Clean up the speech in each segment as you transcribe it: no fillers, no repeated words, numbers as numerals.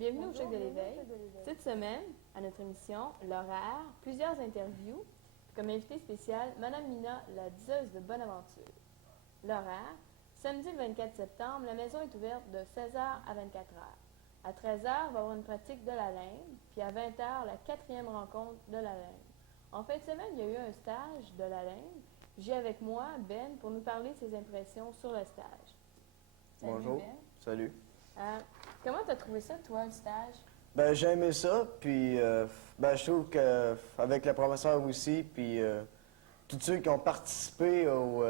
Bienvenue au Choc de l'Éveil. Cette semaine, à notre émission, l'horaire, plusieurs interviews. Comme invité spécial, Mme Mina, la diseuse de Bonaventure. L'horaire, samedi le 24 septembre, la maison est ouverte de 16h à 24h. À 13h, il va y avoir une pratique de la lime, puis à 20h, la 4e rencontre de la lime. En fin de semaine, il y a eu un stage de la lime. J'ai avec moi Ben pour nous parler de ses impressions sur le stage. Salut, Bonjour. Ben. Salut. Comment tu as trouvé ça, toi, le stage? Ben, j'ai aimé ça, puis je trouve qu'avec le professeur aussi, puis tous ceux qui ont participé au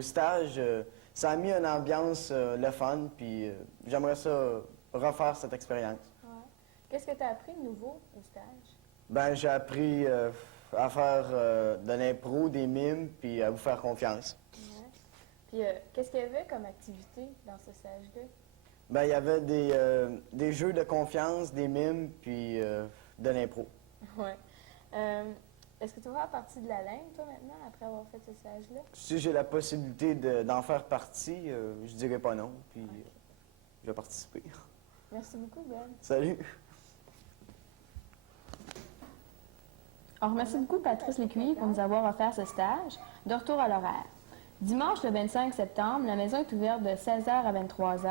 stage, ça a mis une ambiance le fun, puis j'aimerais ça refaire cette expérience. Ouais. Qu'est-ce que tu as appris de nouveau au stage? Ben, j'ai appris à faire de l'impro, des mimes, puis à vous faire confiance. Ouais. Puis, qu'est-ce qu'il y avait comme activité dans ce stage-là? Ben, il y avait des jeux de confiance, des mimes, puis de l'impro. Ouais. Est-ce que tu vas faire partie de la lime, toi, maintenant, après avoir fait ce stage-là? Si j'ai la possibilité d'en faire partie, je dirais pas non, puis je vais participer. Merci beaucoup, Ben. Salut! Alors, merci beaucoup, Patrice Lécuyer, pour nous avoir offert ce stage. De retour à l'horaire. Dimanche, le 25 septembre, la maison est ouverte de 16h à 23h.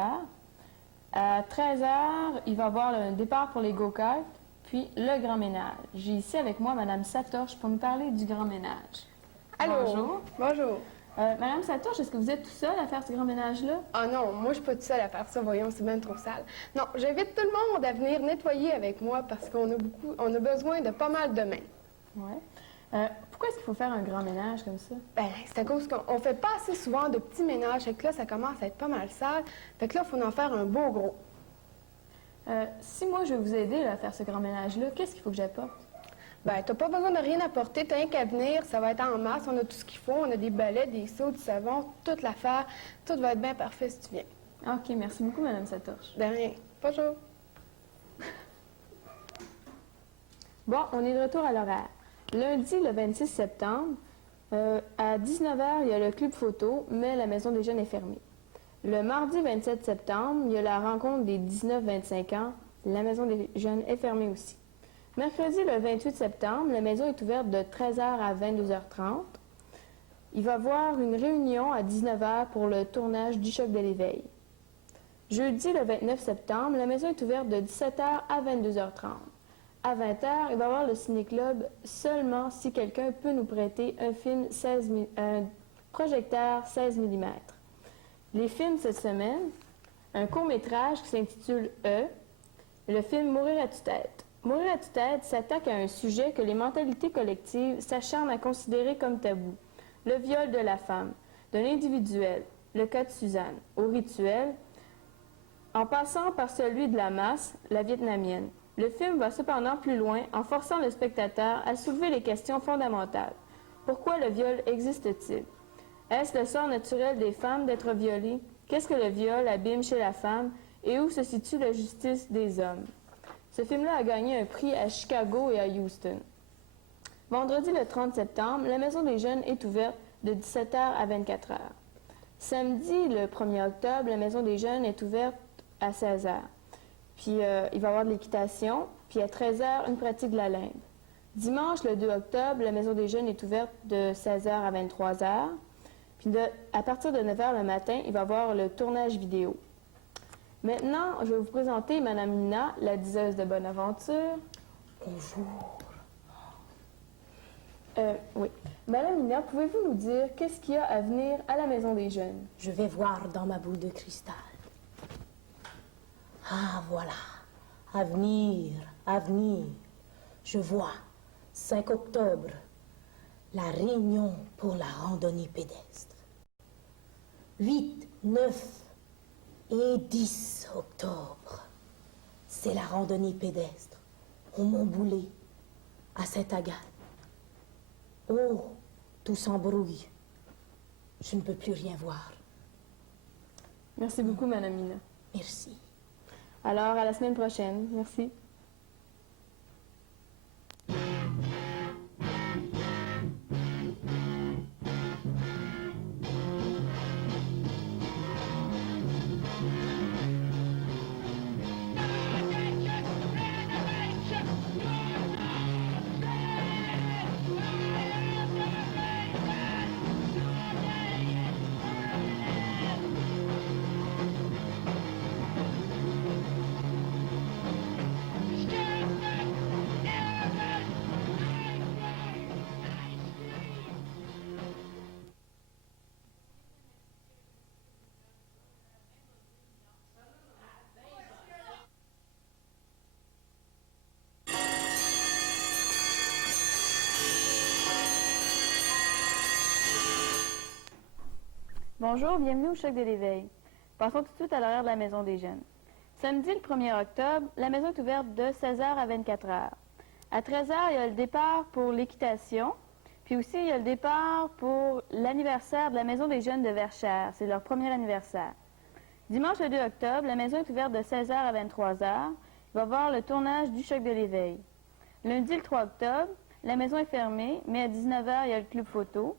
À 13h, il va y avoir le départ pour les go-karts, puis le grand ménage. J'ai ici avec moi Mme Satorche pour nous parler du grand ménage. Allô? Bonjour. Bonjour. Mme Satorche, est-ce que vous êtes tout seul à faire ce grand ménage-là? Ah non, moi, je suis pas toute seule à faire ça, voyons, c'est bien trop sale. Non, j'invite tout le monde à venir nettoyer avec moi parce on a besoin de pas mal de mains. Oui. Pourquoi est-ce qu'il faut faire un grand ménage comme ça? Ben, c'est à cause qu'on fait pas assez souvent de petits ménages, fait que là, ça commence à être pas mal sale. Fait que là, il faut en faire un beau gros. Si moi, je vais vous aider là, à faire ce grand ménage-là, qu'est-ce qu'il faut que j'apporte? Ben, t'as pas besoin de rien apporter, t'as rien qu'à venir, ça va être en masse, on a tout ce qu'il faut, on a des balais, des seaux, du savon, toute l'affaire, tout va être bien parfait si tu viens. OK, merci beaucoup, Mme Satorche. De rien. Bonjour. Bon, on est de retour à l'horaire. Lundi, le 26 septembre, à 19h, il y a le club photo, mais la maison des jeunes est fermée. Le mardi 27 septembre, il y a la rencontre des 19-25 ans. La maison des jeunes est fermée aussi. Mercredi, le 28 septembre, la maison est ouverte de 13h à 22h30. Il va y avoir une réunion à 19h pour le tournage du Choc de l'Éveil. Jeudi, le 29 septembre, la maison est ouverte de 17h à 22h30. À 20h, il va y avoir le ciné-club seulement si quelqu'un peut nous prêter un projecteur 16 mm. Les films cette semaine, un court-métrage qui s'intitule E, le film Mourir à tue-tête. Mourir à tue-tête s'attaque à un sujet que les mentalités collectives s'acharnent à considérer comme tabou. Le viol de la femme, de l'individuel, le cas de Suzanne, au rituel, en passant par celui de la masse, la vietnamienne. Le film va cependant plus loin en forçant le spectateur à soulever les questions fondamentales. Pourquoi le viol existe-t-il? Est-ce le sort naturel des femmes d'être violées? Qu'est-ce que le viol abîme chez la femme? Et où se situe la justice des hommes? Ce film-là a gagné un prix à Chicago et à Houston. Vendredi le 30 septembre, la Maison des jeunes est ouverte de 17h à 24h. Samedi le 1er octobre, la Maison des jeunes est ouverte à 16h. Puis il va y avoir de l'équitation, puis à 13h, une pratique de la limbe. Dimanche le 2 octobre, la Maison des jeunes est ouverte de 16h à 23h. Puis à partir de 9h le matin, il va y avoir le tournage vidéo. Maintenant, je vais vous présenter Mme Mina, la diseuse de Bonaventure. Bonjour. Oui. Madame Mina, pouvez-vous nous dire qu'est-ce qu'il y a à venir à la Maison des jeunes? Je vais voir dans ma boule de cristal. Ah, voilà. Avenir, avenir. Je vois, 5 octobre, la réunion pour la randonnée pédestre. 8, 9 et 10 octobre, c'est la randonnée pédestre au Mont-Boulet, à Sainte-Agathe. Oh, tout s'embrouille. Je ne peux plus rien voir. Merci beaucoup, Madame Mina. Merci. Alors, à la semaine prochaine. Merci. Bonjour, bienvenue au Choc de l'éveil. Passons tout de suite à l'horaire de la Maison des jeunes. Samedi, le 1er octobre, la maison est ouverte de 16h à 24h. À 13h, il y a le départ pour l'équitation. Puis aussi, il y a le départ pour l'anniversaire de la Maison des jeunes de Verchères. C'est leur premier anniversaire. Dimanche, le 2 octobre, la maison est ouverte de 16h à 23h. Il va y avoir le tournage du Choc de l'éveil. Lundi, le 3 octobre, la maison est fermée, mais à 19h, il y a le club photo.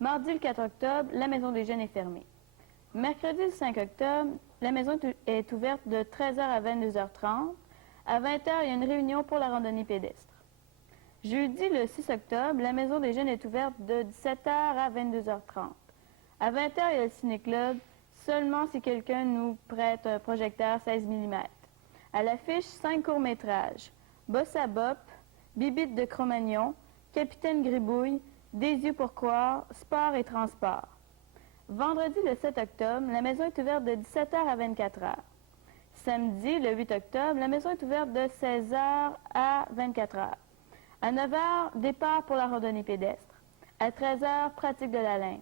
Mardi, le 4 octobre, la maison des jeunes est fermée. Mercredi, le 5 octobre, la maison est ouverte de 13h à 22h30. À 20h, il y a une réunion pour la randonnée pédestre. Jeudi, le 6 octobre, la maison des jeunes est ouverte de 17h à 22h30. À 20h, il y a le ciné-club, seulement si quelqu'un nous prête un projecteur 16 mm. À l'affiche, 5 courts-métrages. Boss à Bop, Bibite de Cro-Magnon, Capitaine Gribouille, Des yeux pour croire, Sport et transport. Vendredi, le 7 octobre, la maison est ouverte de 17h à 24h. Samedi, le 8 octobre, la maison est ouverte de 16h à 24h. À 9h, départ pour la randonnée pédestre. À 13h, pratique de la limbe.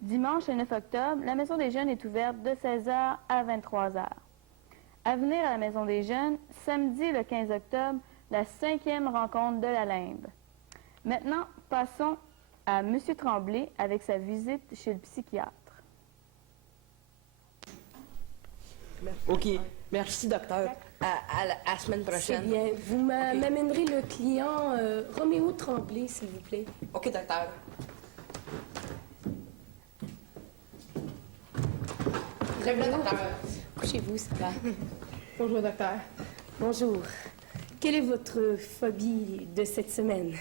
Dimanche, le 9 octobre, la maison des jeunes est ouverte de 16h à 23h. À venir à la maison des jeunes, samedi, le 15 octobre, la 5e rencontre de la limbe. Maintenant, passons à M. Tremblay avec sa visite chez le psychiatre. OK. Merci, docteur. À la semaine C'est prochaine. bien. Vous m'amènerez le client Roméo Tremblay, s'il vous plaît. OK, docteur. Lève-le, docteur. Couchez-vous, ça va. Bonjour, docteur. Bonjour. Quelle est votre phobie de cette semaine?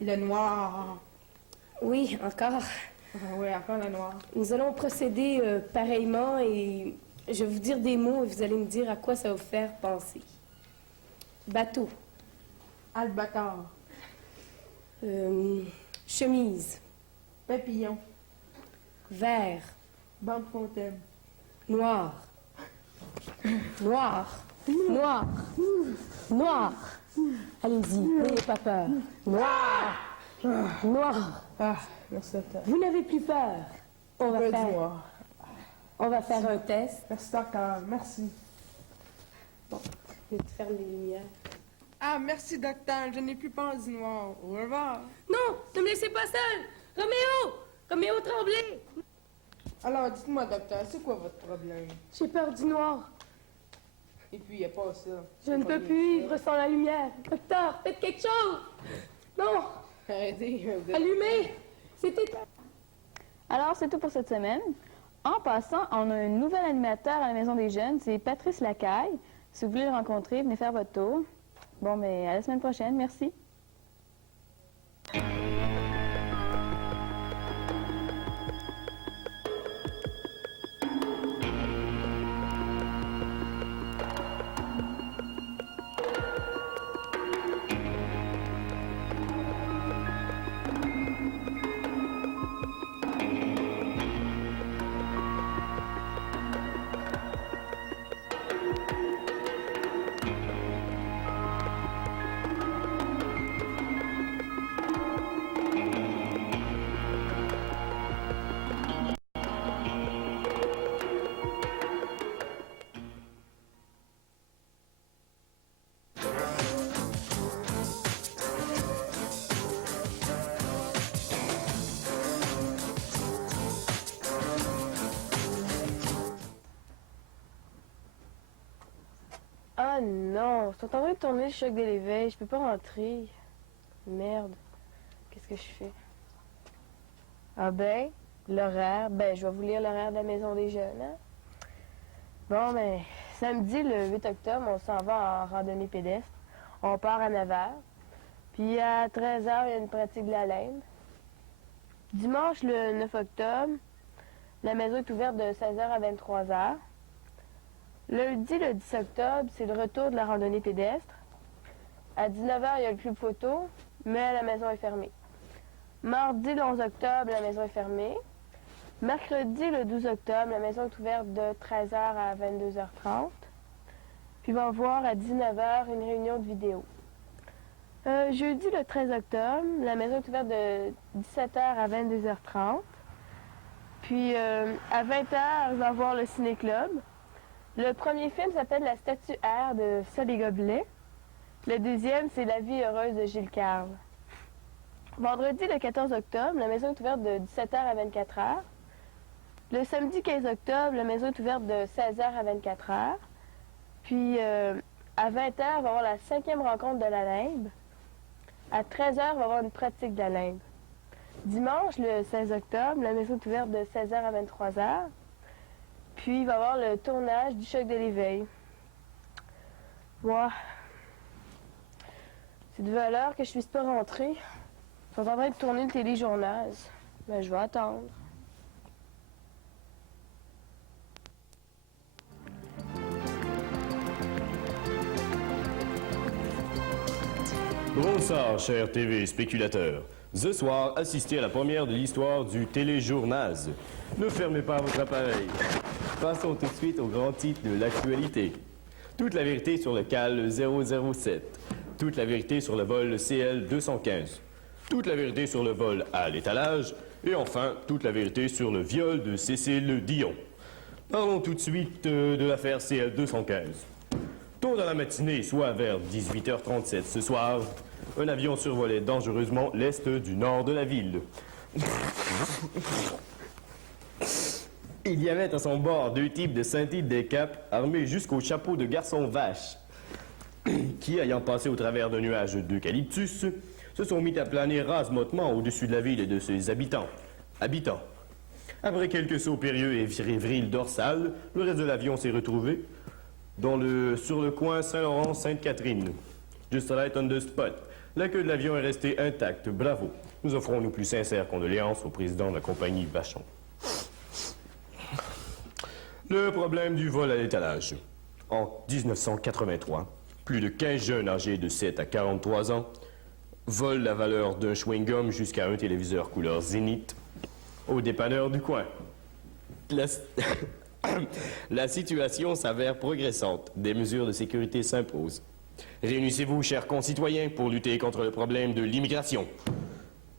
Le noir. Oui, encore. Oui, encore le noir. Nous allons procéder pareillement et je vais vous dire des mots et vous allez me dire à quoi ça va vous faire penser. Bateau. Albator. Chemise. Papillon. Vert. Bande fontaine. Noir. Noir. Noir. Noir. Allez-y, n'ayez pas peur. Noir. Noir. Ah, merci, docteur. Vous n'avez plus peur. On Peu va du noir. faire un test. Merci, docteur. Merci. Je vais te fermer les lumières. Ah, merci, docteur. Je n'ai plus peur du noir. Au revoir. Non, ne me laissez pas seul. Roméo. Roméo Tremblay. Alors, dites-moi, docteur, c'est quoi votre problème? J'ai peur du noir. Et puis, il n'y a pas ça. Je ne peux plus vivre sans la lumière. Docteur, faites quelque chose. Non, Arrêtez. vous êtes- allumez. C'est éteint. Alors, c'est tout pour cette semaine. En passant, on a un nouvel animateur à la Maison des jeunes, c'est Patrice Lacaille. Si vous voulez le rencontrer, venez faire votre tour. Bon, mais à la semaine prochaine. Merci. Ah non, je suis en train de tourner le Choc de l'éveil, je peux pas rentrer. Merde, qu'est-ce que je fais? Ah ben, l'horaire, je vais vous lire l'horaire de la Maison des jeunes, hein? Bon, samedi, le 8 octobre, on s'en va en randonnée pédestre. On part à 9h. Puis à 13h, il y a une pratique de la limbe. Dimanche, le 9 octobre, la maison est ouverte de 16h à 23h. Lundi, le 10 octobre, c'est le retour de la randonnée pédestre. À 19h, il y a le club photo, mais la maison est fermée. Mardi, le 11 octobre, la maison est fermée. Mercredi, le 12 octobre, la maison est ouverte de 13h à 22h30. Puis, on va voir à 19h une réunion de vidéo. Jeudi, le 13 octobre, la maison est ouverte de 17h à 22h30. Puis à 20h, il va y avoir le Ciné-Club. Le premier film s'appelle La statuaire de Sol et Gobelets. Le deuxième, c'est La vie heureuse de Gilles Carle. Vendredi, le 14 octobre, la maison est ouverte de 17h à 24h. Le samedi 15 octobre, la maison est ouverte de 16h à 24h. Puis à 20h, il va y avoir la 5e rencontre de la limbe. À 13h, il va y avoir une pratique de la limbe. Dimanche, le 16 octobre, la maison est ouverte de 16h à 23h. Puis il va y avoir le tournage du Choc de l'éveil. Moi, c'est de valeur que je ne puisse pas rentrer. Ils sont en train de tourner le téléjournal. Mais je vais attendre. Bonsoir, chers TV spéculateurs. Ce soir, assistez à la première de l'histoire du téléjournal. Ne fermez pas votre appareil. Passons tout de suite au grand titre de l'actualité. Toute la vérité sur le CAL 007. Toute la vérité sur le vol CL 215. Toute la vérité sur le vol à l'étalage. Et enfin, toute la vérité sur le viol de Cécile Dion. Parlons tout de suite de l'affaire CL 215. Tôt dans la matinée, soit vers 18h37 ce soir, un avion survolait dangereusement l'est du nord de la ville. Il y avait à son bord 2 types de Saint-Tite des Caps armés jusqu'au chapeau de garçon vache, qui, ayant passé au travers d'un nuage d'eucalyptus, se sont mis à planer rase-mottement au-dessus de la ville et de ses habitants. Après quelques sauts périlleux et vrille dorsales, le reste de l'avion s'est retrouvé sur le coin Saint-Laurent-Sainte-Catherine. Just right on the spot. La queue de l'avion est restée intacte. Bravo. Nous offrons nos plus sincères condoléances au président de la compagnie Vachon. Le problème du vol à l'étalage. En 1983, plus de 15 jeunes âgés de 7 à 43 ans volent la valeur d'un chewing-gum jusqu'à un téléviseur couleur Zénith au dépanneur du coin. La situation s'avère progressante. Des mesures de sécurité s'imposent. Réunissez-vous, chers concitoyens, pour lutter contre le problème de l'immigration.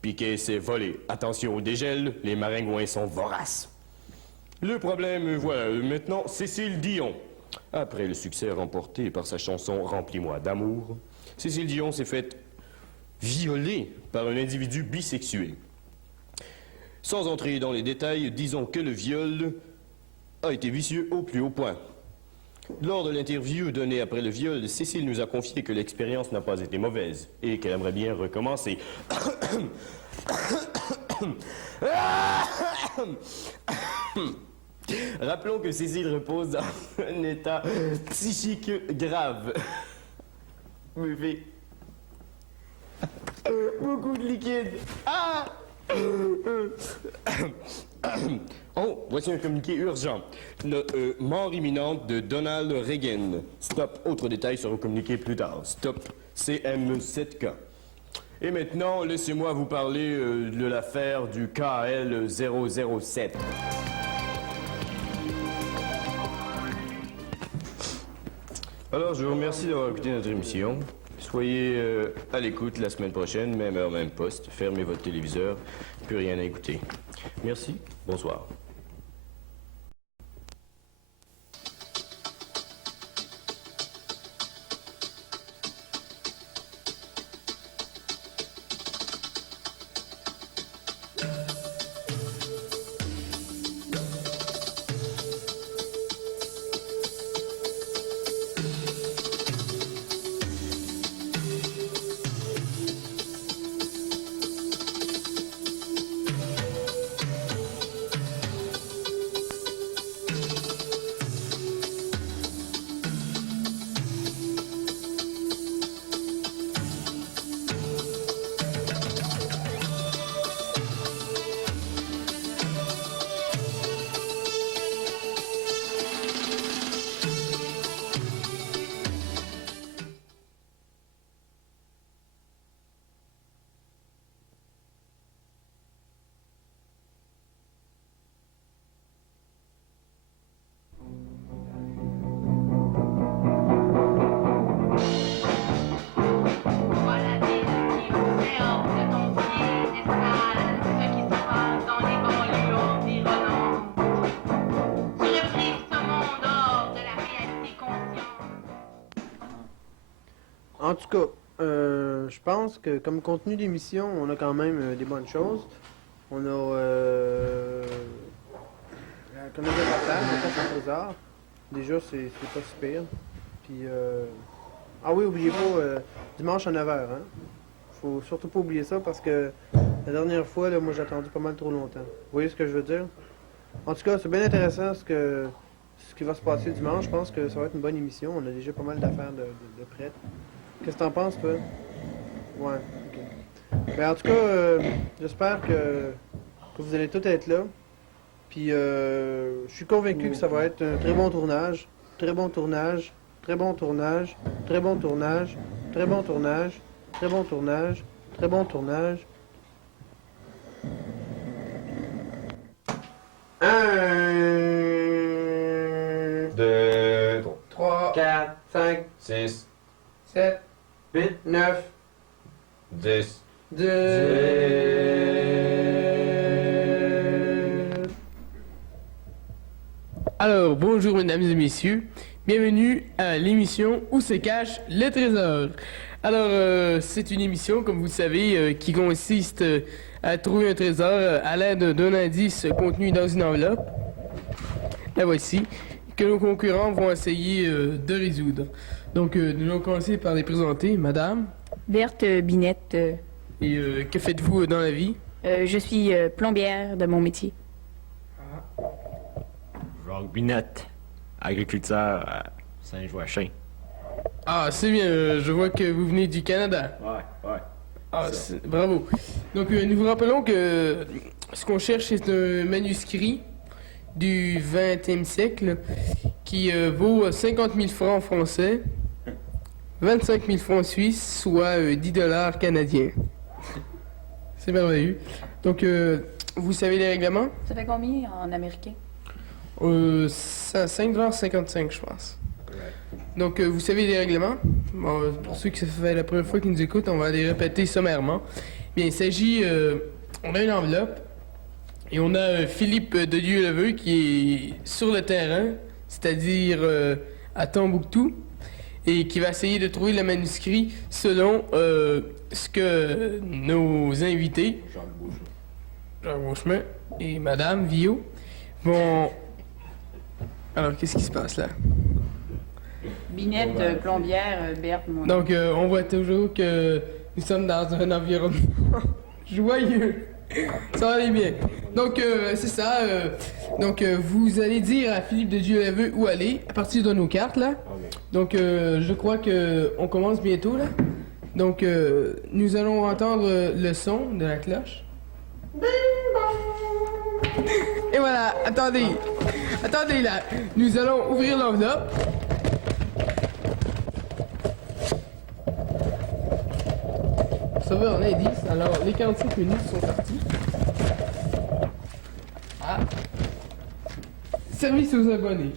Piquer, c'est voler. Attention au dégel, les maringouins sont voraces. Le problème, voilà, maintenant, Cécile Dion. Après le succès remporté par sa chanson « Remplis-moi d'amour », Cécile Dion s'est faite violer par un individu bisexuel. Sans entrer dans les détails, disons que le viol a été vicieux au plus haut point. Lors de l'interview donnée après le viol, Cécile nous a confié que l'expérience n'a pas été mauvaise et qu'elle aimerait bien recommencer. Rappelons que Cécile repose dans un état psychique grave. Buvez beaucoup de liquide. Ah! Oh, voici un communiqué urgent. Mort imminente de Donald Reagan. Stop. Autre détail sera communiqué plus tard. Stop. CM7K. Et maintenant, laissez-moi vous parler de l'affaire du KL 007. Alors, je vous remercie d'avoir écouté notre émission. Soyez à l'écoute la semaine prochaine, même heure, même poste. Fermez votre téléviseur, plus rien à écouter. Merci, bonsoir. En tout cas, je pense que comme contenu d'émission, on a quand même des bonnes choses. On a comme un reportage, on passe au trésor. Déjà, c'est pas super. Puis, ah oui, oubliez pas, dimanche à 9h. Hein? Faut surtout pas oublier ça parce que la dernière fois, là, moi j'ai attendu pas mal trop longtemps. Vous voyez ce que je veux dire? En tout cas, c'est bien intéressant ce qui va se passer dimanche. Je pense que ça va être une bonne émission. On a déjà pas mal d'affaires de prêtes. Qu'est-ce que t'en penses, toi? Ouais, ok. Ben, en tout cas, j'espère que vous allez tous être là. Puis, je suis convaincu que ça va être un très bon tournage. Très bon tournage. Très bon tournage. Très bon tournage. Très bon tournage. Très bon tournage. Très bon tournage. 1, 2, 3, 4, 5, 6, 7, 8, 9, 10. 2. Alors, bonjour mesdames et messieurs, bienvenue à l'émission Où se cache le trésor. Alors, c'est une émission, comme vous le savez, qui consiste à trouver un trésor à l'aide d'un indice contenu dans une enveloppe. La voici, que nos concurrents vont essayer de résoudre. Donc, nous allons commencer par les présenter. Madame, Berthe Binette, et que faites-vous dans la vie? je suis plombière de mon métier. Jacques Binette, agriculteur à Saint-Joachim. Ah, c'est bien, je vois que vous venez du Canada. Ouais. Ah, bravo. Donc, nous vous rappelons que ce qu'on cherche, c'est un manuscrit du 20e siècle qui vaut 50 000 francs français, 25 000 francs suisses, soit 10 dollars canadiens. C'est merveilleux. Donc, vous savez les règlements? Ça fait combien en américain? C'est 5,55 $, je pense. Donc, vous savez les règlements. Bon, pour ceux qui ça fait la première fois qu'ils nous écoutent, on va les répéter sommairement. Bien, il s'agit... on a une enveloppe et on a Philippe de Dieuleveux qui est sur le terrain, c'est-à-dire à Tombouctou, et qui va essayer de trouver le manuscrit selon ce que nos invités, Jean Beauchemin et Madame Villot, vont... Alors, qu'est-ce qui se passe là? Binette, plombière, Berthe, mon... Donc, on voit toujours que nous sommes dans un environnement joyeux. Ça va aller bien. Donc, c'est ça. Donc, vous allez dire à Philippe de Dieuleveux où aller à partir de nos cartes, là. Donc, je crois que on commence bientôt, là. Donc, nous allons entendre le son de la cloche. Et voilà, attendez. Attendez, là. Nous allons ouvrir l'enveloppe. Ça va en indice. Alors, les 45 minutes sont parties. Ah. Service aux abonnés.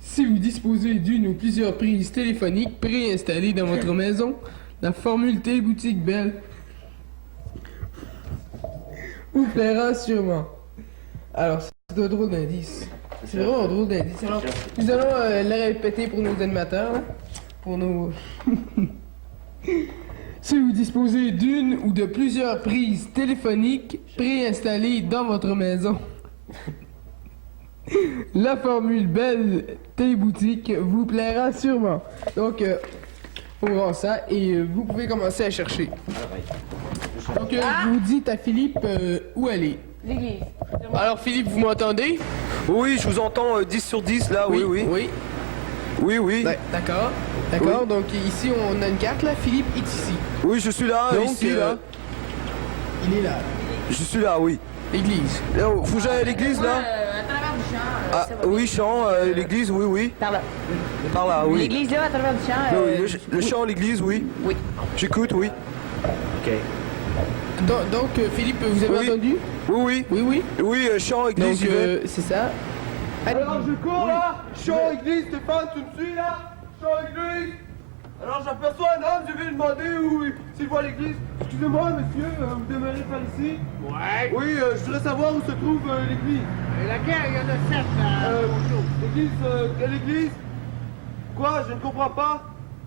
Si vous disposez d'une ou plusieurs prises téléphoniques préinstallées dans votre maison, la formule Téléboutique Belle vous plaira sûrement. Alors, c'est un drôle d'indice. C'est vraiment un drôle d'indice. Alors, nous allons le répéter pour nos animateurs, là. Pour nos... Si vous disposez d'une ou de plusieurs prises téléphoniques préinstallées dans votre maison, la formule Belle Téléboutique vous plaira sûrement. Donc, on prend ça et vous pouvez commencer à chercher. Donc, vous dites à Philippe où aller. L'église. Alors, Philippe, vous m'entendez? Oui, je vous entends 10 sur 10 là, oui. Oui. D'accord. D'accord. Donc, ici, on a une carte là. Philippe est ici. Oui, je suis là, Donc, ici, là. Il est là. Je suis là, oui. L'église. Faut que j'aille à l'église, là? À travers du champ. Ah, oui, champ, l'église, oui. Par là. Par là, oui. L'église là, à travers du champ. Oui, le champ, l'église, oui. Oui. J'écoute, oui. OK. Donc, Philippe, vous avez Oui. entendu? Oui. Oui, champ, église, Donc, j'y vais. c'est ça. Alors je cours là, champ église, Stéphane, tu me suis là? Champ église. Alors j'aperçois un homme, je vais lui demander où s'il voit l'église. Excusez-moi monsieur, vous demeurez par ici? Ouais. Oui, je voudrais savoir où se trouve l'église. Laquelle? Il y en a 7 là. L'église, quelle église? Quoi? Je ne comprends pas.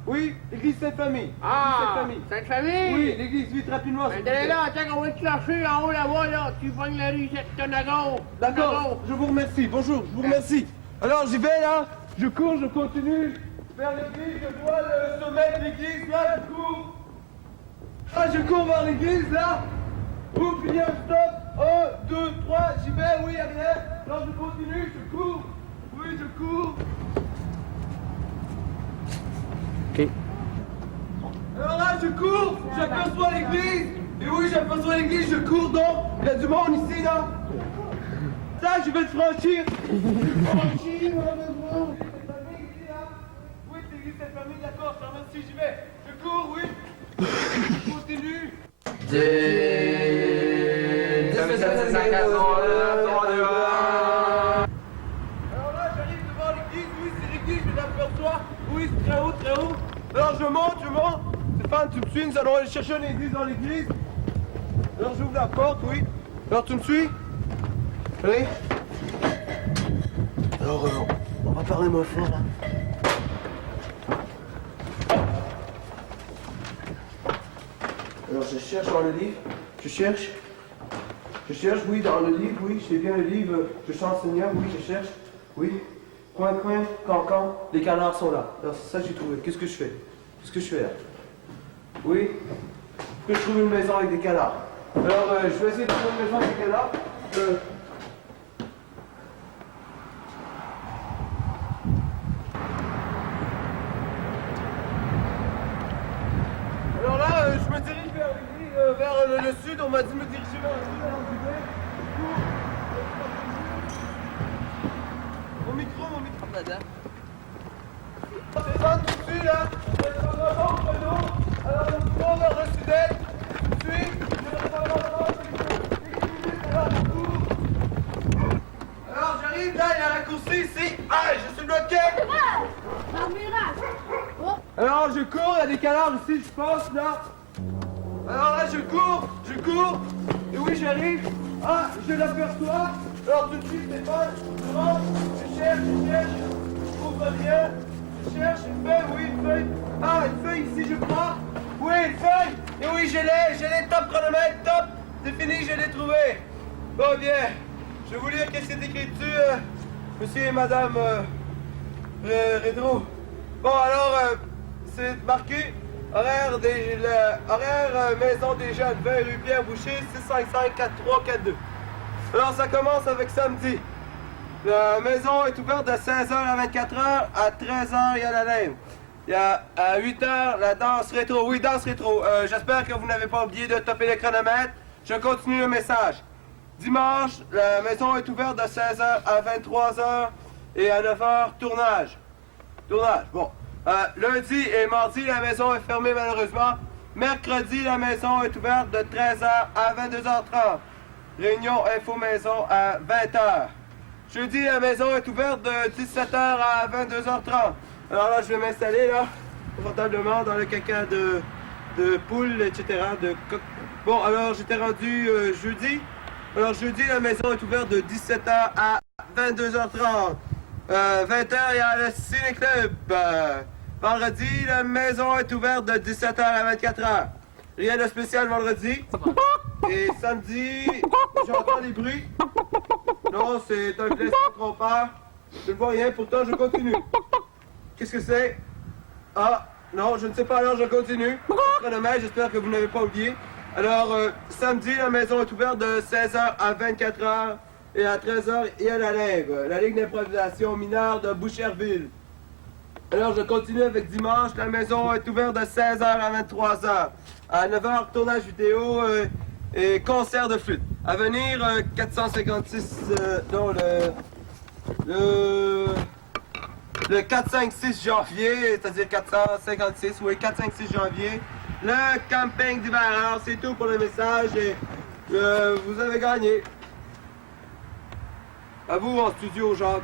Oui, l'église Sainte-Famille. Ah, Sainte-Famille? Oui, l'église, vite, rapidement. Ben, d'aller là, attends qu'on va te chercher en haut là-bas, là. Tu pognes la rue, cette tonne à gauche. D'accord, je vous remercie. Bonjour, je vous remercie. Alors, j'y vais, là. Je cours, je continue. Vers l'église, je vois le sommet de l'église, là, je cours. Ah, je cours vers l'église, là. Ouh, il y a un stop. 1, 2, 3, j'y vais, oui, arrière. Alors, je continue, je cours. Oui, je cours. OK. Alors là, je cours, j'aperçois l'église. Et oui, j'aperçois l'église, je cours donc. Il y a du monde ici, là. Ça, je vais le franchir. Franchir, malheureusement. Oui, c'est l'église cette famille, d'accord, je te remercie, j'y vais. Je cours, oui. Je continue. Alors là, j'arrive devant l'église, oui, c'est l'église, je l'aperçois. Oui, c'est très haut, très haut. Alors je monte. Stéphane, tu me suis, nous allons aller chercher une église dans l'église. Alors j'ouvre la porte, oui. Alors tu me suis? Oui. Alors on va parler moins fort là. Alors je cherche dans le livre. Je cherche, oui, dans le livre, oui, j'ai bien le livre. Je chante Seigneur, oui, je cherche. Oui. Coin, cancan, les canards sont là. Alors ça j'ai trouvé. Qu'est-ce que je fais? Qu'est-ce que je fais là? Oui. Faut que je trouve une maison avec des canards. Alors je vais essayer de trouver une maison avec des canards. Alors là, je me dirige vers l'église, vers le sud. On m'a dit de me diriger vers le sud. Alors j'y vais. Mon micro, madame. C'est ça, tout de suite, là. Alors, on court vers le sud-est. Tout de suite, je vais prendre alors, j'arrive, là, il y a un raccourci ici. Ah, je suis bloqué. Alors, je cours, il y a des canards ici, je pense, là. Alors là, je cours. Et oui, j'arrive. Ah, je l'aperçois. Alors, tout de suite, Stéphane, je rentre, je cherche. Je trouve rien. Je cherche une feuille, oui, une feuille. Ah, une feuille ici, je crois. Oui, une feuille. Et oui, je l'ai, top chronomètre, top. C'est fini, je l'ai trouvé. Bon, bien. Je vais vous lire qu'est-ce qui est écrit dessus, monsieur et madame Redreau. Bon, alors, c'est marqué horaire maison des jeunes, 20 rue Pierre Boucher, 655-4342. Alors, ça commence avec samedi. La maison est ouverte de 16h à 24h. À 13h, il y a la lèvre. Il y a à 8h la danse rétro. Oui, danse rétro. J'espère que vous n'avez pas oublié de topper le chronomètre. Je continue le message. Dimanche, la maison est ouverte de 16h à 23h et à 9h, tournage. Bon. Lundi et mardi, la maison est fermée malheureusement. Mercredi, la maison est ouverte de 13h à 22h30. Réunion info maison à 20h. Jeudi, la maison est ouverte de 17h à 22h30. Alors là, je vais m'installer là, confortablement dans le caca de poule, etc. Bon, alors j'étais rendu jeudi. Alors jeudi, la maison est ouverte de 17h à 22h30. 20h, il y a le ciné-club. Vendredi, la maison est ouverte de 17h à 24h. Rien de spécial vendredi. Et samedi, j'entends des bruits. Non, c'est un blessé trompeur. Je ne vois rien, pourtant je continue. Qu'est-ce que c'est? Ah, non, je ne sais pas, alors je continue. Chronomètre, j'espère que vous n'avez pas oublié. Alors, samedi, la maison est ouverte de 16h à 24h. Et à 13h, il y a la LIV, la Ligue d'improvisation mineure de Boucherville. Alors, je continue avec dimanche. La maison est ouverte de 16h à 23h. À 9h, tournage vidéo et concert de flûte. À venir, 456, non, le 4-5-6 janvier, c'est-à-dire 456, oui, 4-5-6 janvier. Le camping d'hiver. Alors, c'est tout pour le message et vous avez gagné. À vous en studio, Jacques.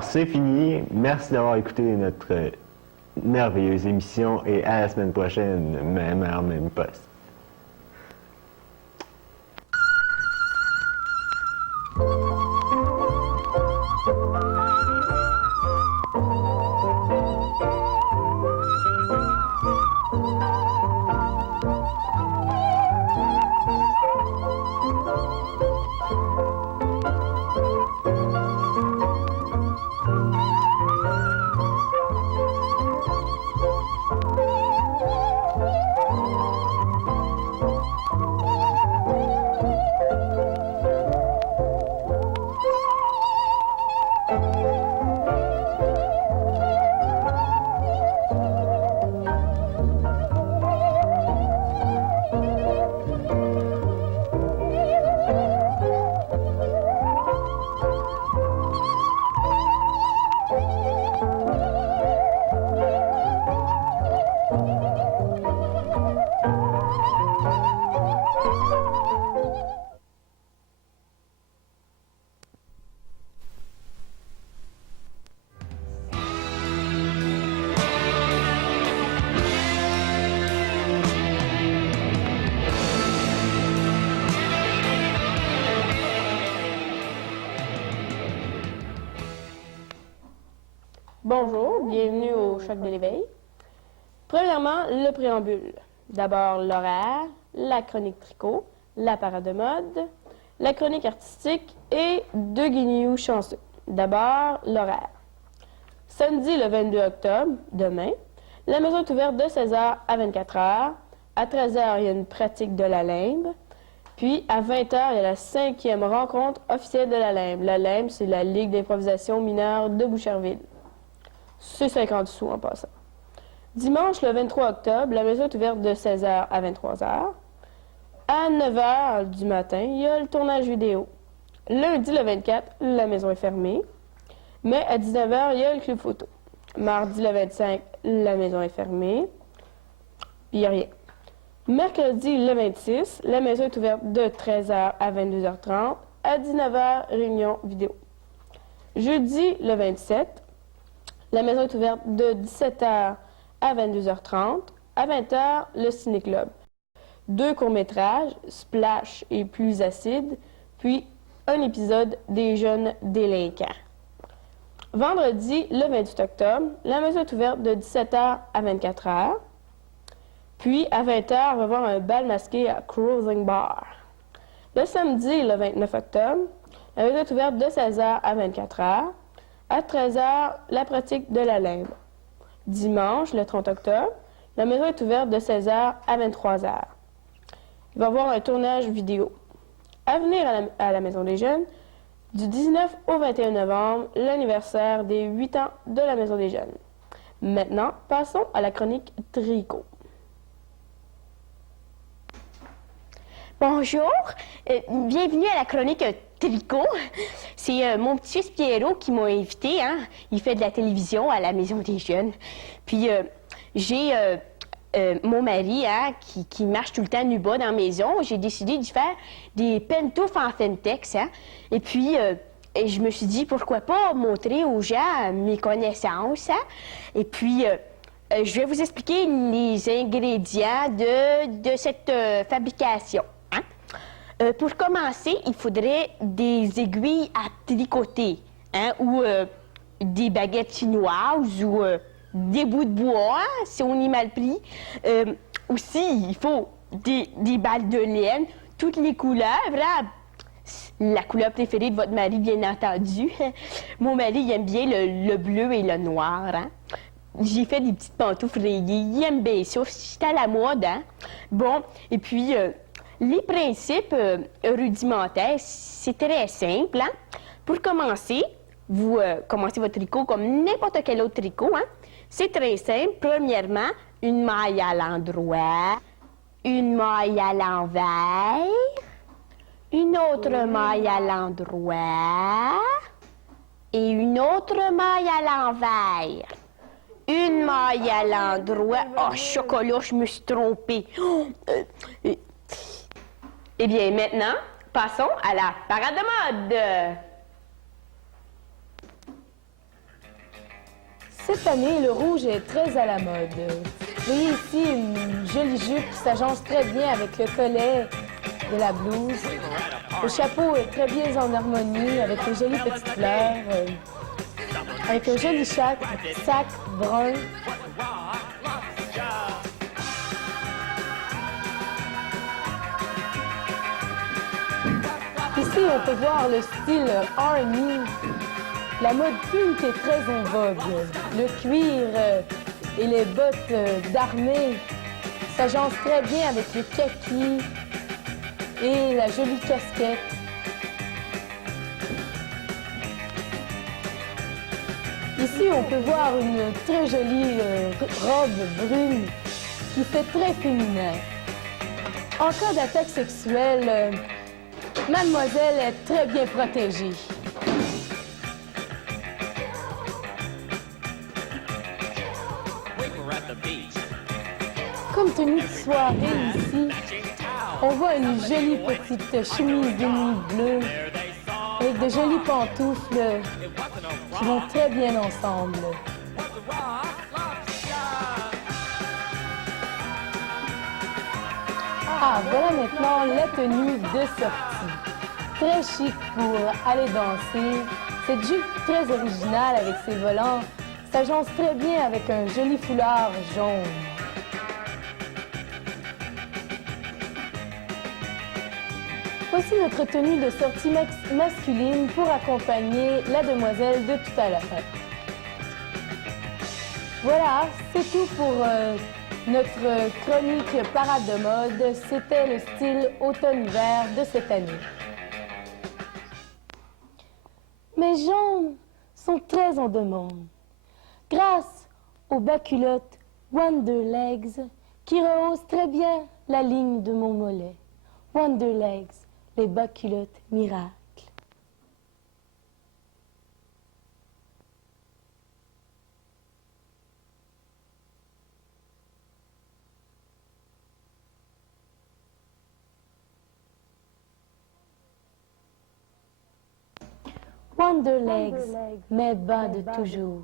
Alors, c'est fini. Merci d'avoir écouté notre merveilleuse émission et à la semaine prochaine, même heure, même poste. Bonjour, bienvenue au Choc de l'éveil. Premièrement, le préambule. D'abord, l'horaire, la chronique tricot, la parade de mode, la chronique artistique et deux guignous chanceux. D'abord, l'horaire. Samedi, le 22 octobre, demain, la maison est ouverte de 16h à 24h. À 13h, il y a une pratique de la limbe. Puis, à 20h, il y a la 5e rencontre officielle de la limbe. La limbe, c'est la Ligue d'improvisation mineure de Boucherville. C'est 50 sous en passant. Dimanche, le 23 octobre, la maison est ouverte de 16h à 23h. À 9h du matin, il y a le tournage vidéo. Lundi, le 24, la maison est fermée. Mais à 19h, il y a le club photo. Mardi, le 25, la maison est fermée. Puis il n'y a rien. Mercredi, le 26, la maison est ouverte de 13h à 22h30. À 19h, réunion vidéo. Jeudi, le 27, la maison est ouverte de 17h à 22h30. À 20h, le ciné-club. 2 courts-métrages, Splash et Plus acide, puis un épisode des jeunes délinquants. Vendredi, le 28 octobre, la maison est ouverte de 17h à 24h. Puis, à 20h, on va voir un bal masqué à Cruising Bar. Le samedi, le 29 octobre, la maison est ouverte de 16h à 24h. À 13h, la pratique de la limbe. Dimanche, le 30 octobre, la maison est ouverte de 16h à 23h. Il va y avoir un tournage vidéo. À venir à la Maison des Jeunes, du 19 au 21 novembre, l'anniversaire des 8 ans de la Maison des Jeunes. Maintenant, passons à la chronique tricot. Bonjour, bienvenue à la chronique tricot. C'est mon petit fils Pierrot qui m'a invité. Hein? Il fait de la télévision à la Maison des Jeunes. Puis j'ai mon mari hein, qui marche tout le temps nu bas dans la maison. J'ai décidé de faire des pantoufles en Femtex. Hein? Et puis je me suis dit pourquoi pas montrer aux gens mes connaissances. Hein? Et puis je vais vous expliquer les ingrédients de cette fabrication. Pour commencer, il faudrait des aiguilles à tricoter, hein, ou des baguettes chinoises, ou des bouts de bois, hein, si on est mal pris. Aussi, il faut des balles de laine, toutes les couleurs, hein. La couleur préférée de votre mari, bien entendu. Mon mari, il aime bien le bleu et le noir. Hein. J'ai fait des petites pantoufles rayées. Il aime bien ça. C'est à la mode. Hein. Bon, et puis... les principes rudimentaires, c'est très simple. Hein? Pour commencer, vous commencez votre tricot comme n'importe quel autre tricot. Hein? C'est très simple. Premièrement, une maille à l'endroit, une maille à l'envers, une autre maille à l'endroit et une autre maille à l'envers. Une maille à l'endroit. Oh, chocolat, je me suis trompée. Eh bien, maintenant, passons à la parade de mode. Cette année, le rouge est très à la mode. Vous voyez ici une jolie jupe qui s'agence très bien avec le collet de la blouse. Le chapeau est très bien en harmonie avec les jolies petites fleurs, avec un joli sac brun. Ici, on peut voir le style Army. La mode punk est très en vogue. Le cuir et les bottes d'armée s'agencent très bien avec le kaki et la jolie casquette. Ici, on peut voir une très jolie robe brune qui fait très féminin. En cas d'attaque sexuelle, mademoiselle est très bien protégée. Comme tenue de soirée ici, on voit une jolie petite chemise de nuit bleue avec de jolies pantoufles qui vont très bien ensemble. Ah, voilà maintenant la tenue de sortie. Très chic pour aller danser. Cette jupe très originale avec ses volants s'agence très bien avec un joli foulard jaune. Voici notre tenue de sortie masculine pour accompagner la demoiselle de tout à l'heure. Voilà, c'est tout pour notre chronique parade de mode. C'était le style automne-hiver de cette année. Mes jambes sont très en demande, grâce aux bas culottes Wonder Legs qui rehaussent très bien la ligne de mon mollet. Wonder Legs, les bas culottes miracles. Wonder Legs, mes bas de toujours.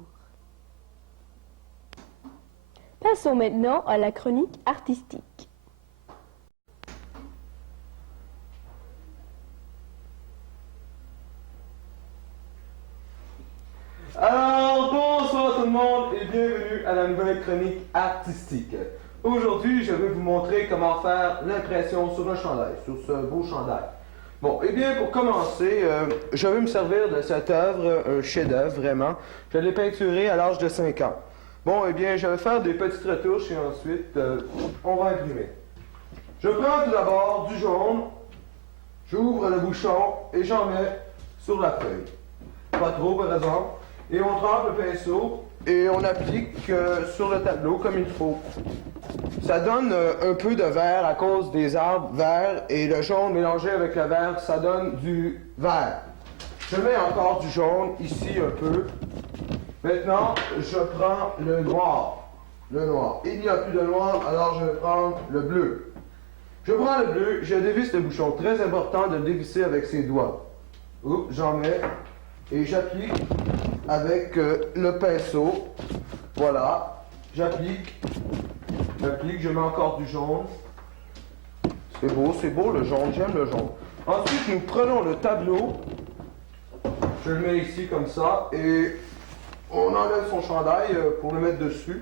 Passons maintenant à la chronique artistique. Alors, bonsoir tout le monde et bienvenue à la nouvelle chronique artistique. Aujourd'hui, je vais vous montrer comment faire l'impression sur un chandail, sur ce beau chandail. Bon, et bien pour commencer, je vais me servir de cette œuvre, un chef-d'œuvre vraiment. Je l'ai peinturé à l'âge de 5 ans. Bon, et bien, je vais faire des petites retouches et ensuite, on va imprimer. Je prends tout d'abord du jaune, j'ouvre le bouchon et j'en mets sur la feuille. Pas trop, par exemple. Et on trempe le pinceau et on applique sur le tableau comme il faut. Ça donne un peu de vert à cause des arbres verts et le jaune mélangé avec le vert, ça donne du vert. Je mets encore du jaune ici un peu. Maintenant, je prends le noir. Le noir. Il n'y a plus de noir, alors je vais prendre le bleu. Je prends le bleu, je dévisse le bouchon. Très important de le dévisser avec ses doigts. Oups, j'en mets. Et j'applique avec le pinceau. Voilà. J'applique, je mets encore du jaune. C'est beau le jaune, j'aime le jaune. Ensuite, nous prenons le tableau. Je le mets ici comme ça et on enlève son chandail pour le mettre dessus.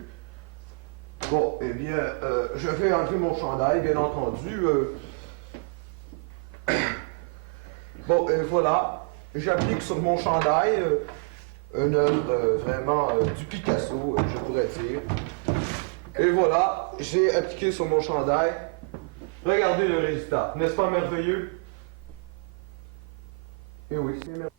Bon, eh bien, je vais enlever mon chandail, bien entendu. Bon, et voilà. J'applique sur mon chandail une œuvre vraiment du Picasso, je pourrais dire. Et voilà, j'ai appliqué sur mon chandail. Regardez le résultat. N'est-ce pas merveilleux? Et oui, c'est merveilleux.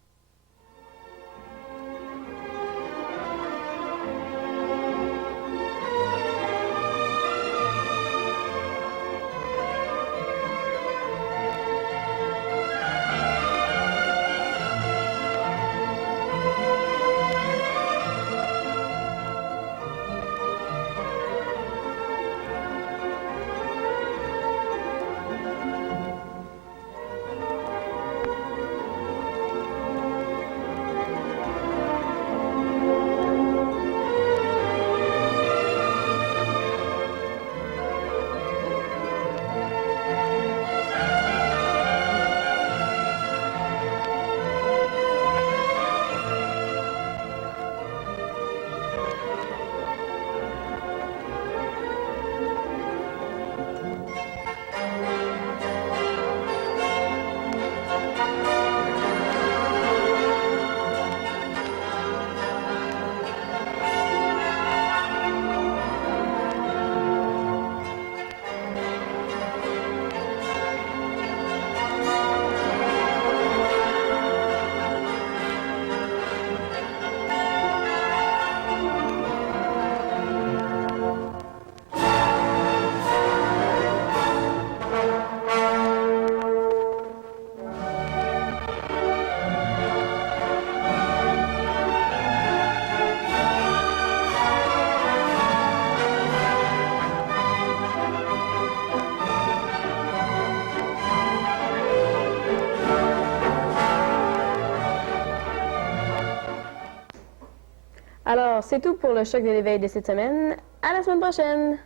Alors, c'est tout pour le choc de l'éveil de cette semaine. À la semaine prochaine!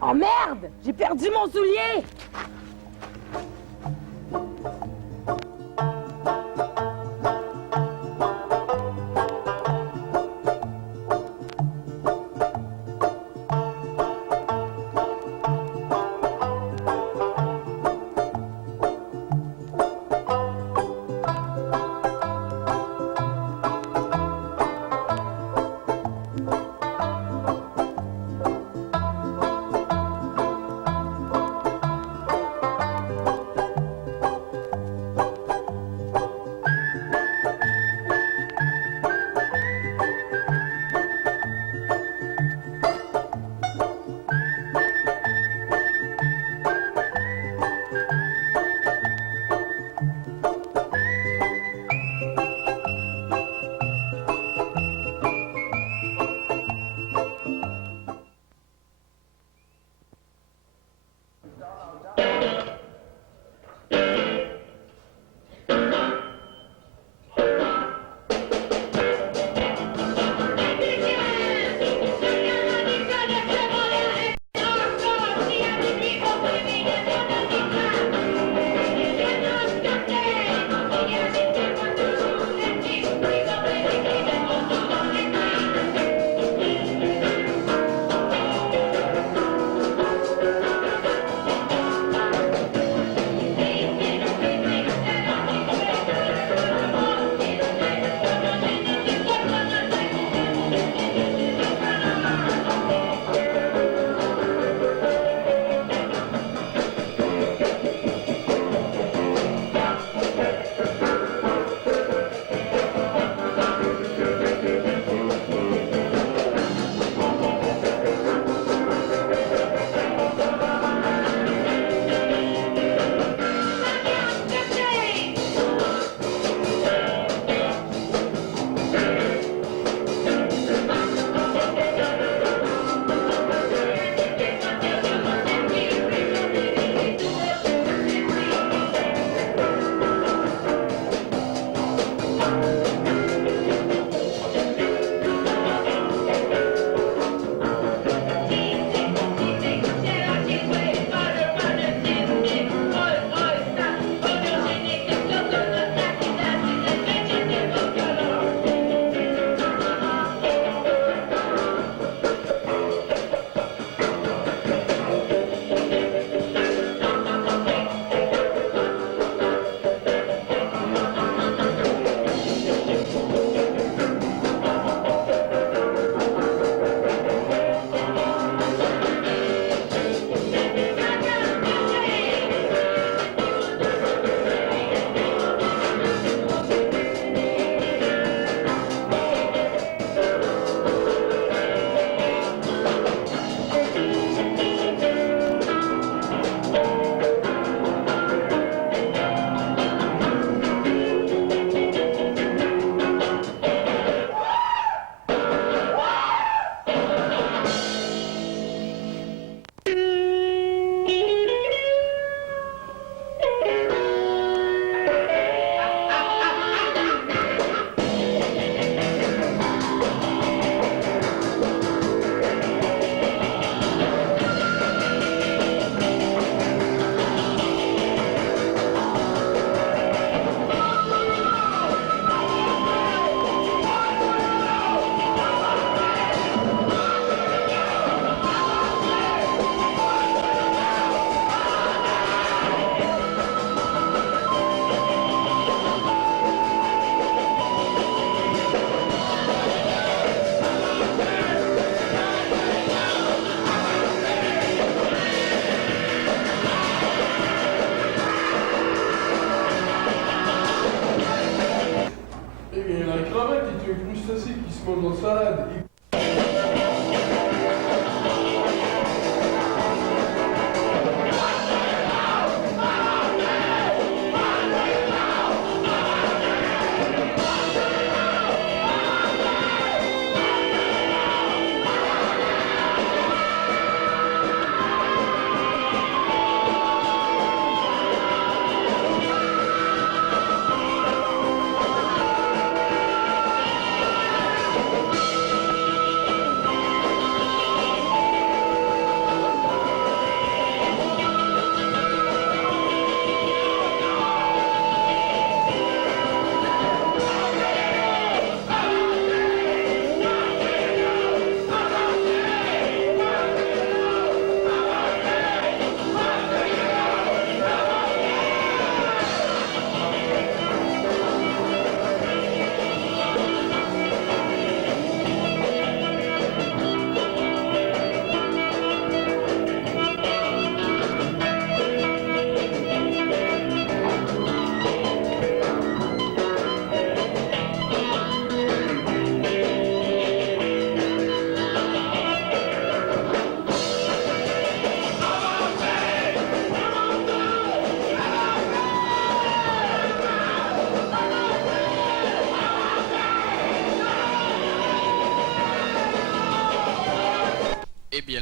Oh merde! J'ai perdu mon soulier!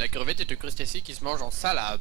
La crevette est un crustacé qui se mange en salade.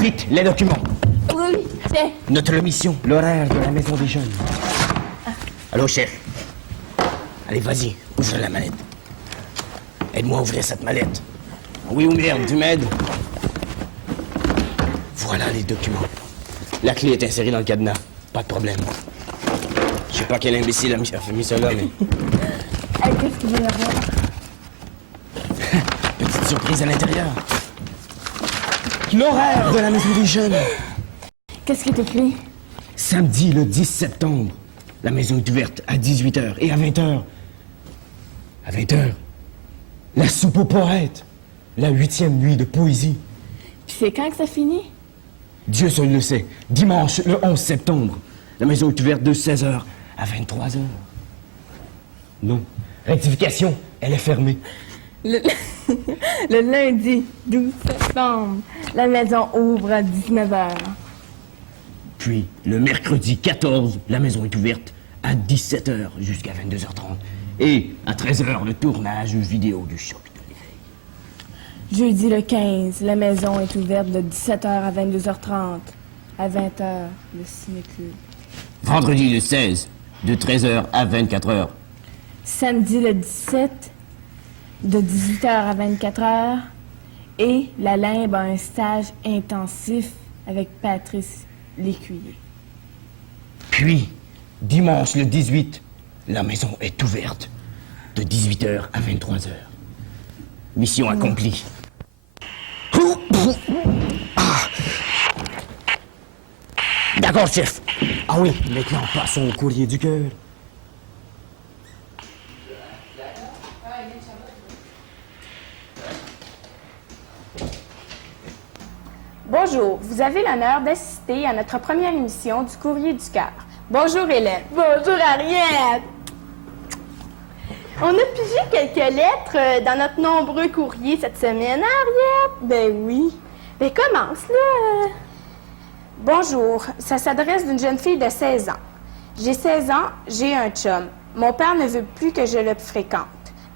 Vite, les documents. Oui, c'est... Notre mission, l'horaire de la maison des jeunes. Allô, chef. Allez, vas-y, ouvre la mallette. Aide-moi à ouvrir cette mallette. Oui ou merde, tu m'aides? Voilà les documents. La clé est insérée dans le cadenas. Pas de problème. Je sais pas quel imbécile a mis ça là, mais... Hey, qu'est-ce qu'il veut y avoir? Petite surprise à l'intérieur. L'horaire de la maison des jeunes. Qu'est-ce qui est écrit? Samedi, le 10 septembre. La maison est ouverte à 18h et à 20h. À 20h, la soupe aux poètes. La 8e nuit de poésie. Puis c'est quand que ça finit? Dieu seul le sait. Dimanche, le 11 septembre. La maison est ouverte de 16h à 23h. Non. Rectification, elle est fermée. Le lundi 12 septembre, la maison ouvre à 19h. Puis, le mercredi 14, la maison est ouverte à 17h jusqu'à 22h30. Et à 13h, le tournage vidéo du show de l'éveil. Jeudi le 15, la maison est ouverte de 17h à 22h30. À 20h, le ciné-club. Vendredi le 16, de 13h à 24h. Samedi le 17, de 18h à 24h. Et la Limbe a un stage intensif avec Patrice Lécuyer. Puis, dimanche le 18, la maison est ouverte de 18h à 23h. Mission accomplie. Ah. D'accord, chef. Ah oui, maintenant passons au courrier du cœur. Bonjour, vous avez l'honneur d'assister à notre première émission du Courrier du Cœur. Bonjour Hélène. Bonjour Ariette. On a pigé quelques lettres dans notre nombreux courrier cette semaine, Ariette. Ben oui. Ben commence là. Bonjour, ça s'adresse d'une jeune fille de 16 ans. J'ai 16 ans, j'ai un chum. Mon père ne veut plus que je le fréquente,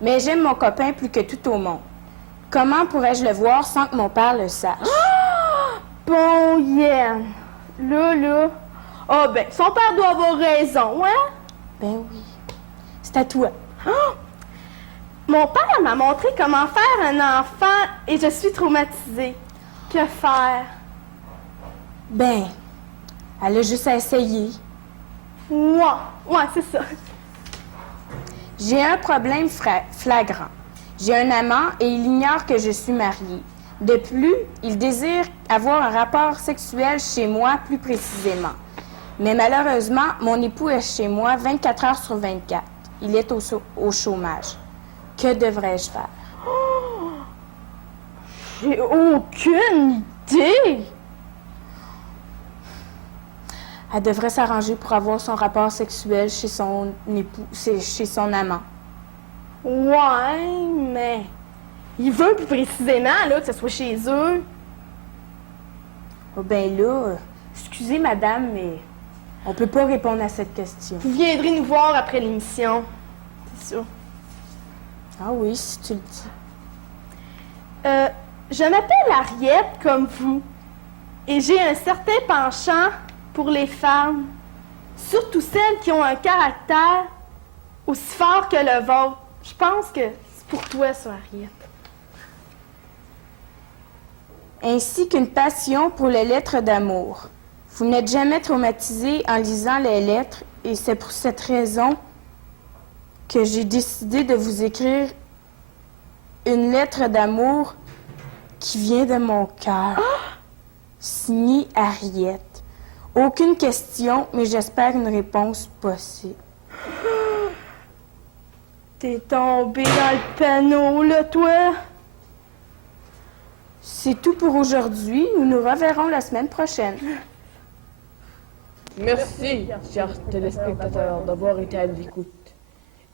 mais j'aime mon copain plus que tout au monde. Comment pourrais-je le voir sans que mon père le sache? Bon, Yann. Là. Ah, ben, son père doit avoir raison, hein? Ben oui. C'est à toi. Mon père m'a montré comment faire un enfant et je suis traumatisée. Que faire? Ben, elle a juste à essayer. Ouais, c'est ça. J'ai un problème flagrant. J'ai un amant et il ignore que je suis mariée. De plus, il désire avoir un rapport sexuel chez moi plus précisément. Mais malheureusement, mon époux est chez moi 24 heures sur 24. Il est au chômage. Que devrais-je faire? J'ai aucune idée. Elle devrait s'arranger pour avoir son rapport sexuel chez son époux, chez son amant. Ouais, mais il veut plus précisément là, que ce soit chez eux. Oh ben là, excusez madame, mais on peut pas répondre à cette question. Vous viendrez nous voir après l'émission. C'est ça. Ah oui, si tu le dis. Je m'appelle Ariette comme vous. Et j'ai un certain penchant pour les femmes. Surtout celles qui ont un caractère aussi fort que le vôtre. Je pense que c'est pour toi, ça, Ariette. Ainsi qu'une passion pour les lettres d'amour. Vous n'êtes jamais traumatisé en lisant les lettres et c'est pour cette raison que j'ai décidé de vous écrire une lettre d'amour qui vient de mon cœur. Signée Ariette. Aucune question, mais j'espère une réponse possible. T'es tombé dans le panneau, là, toi? C'est tout pour aujourd'hui. Nous nous reverrons la semaine prochaine. Merci, chers téléspectateurs, d'avoir été à l'écoute.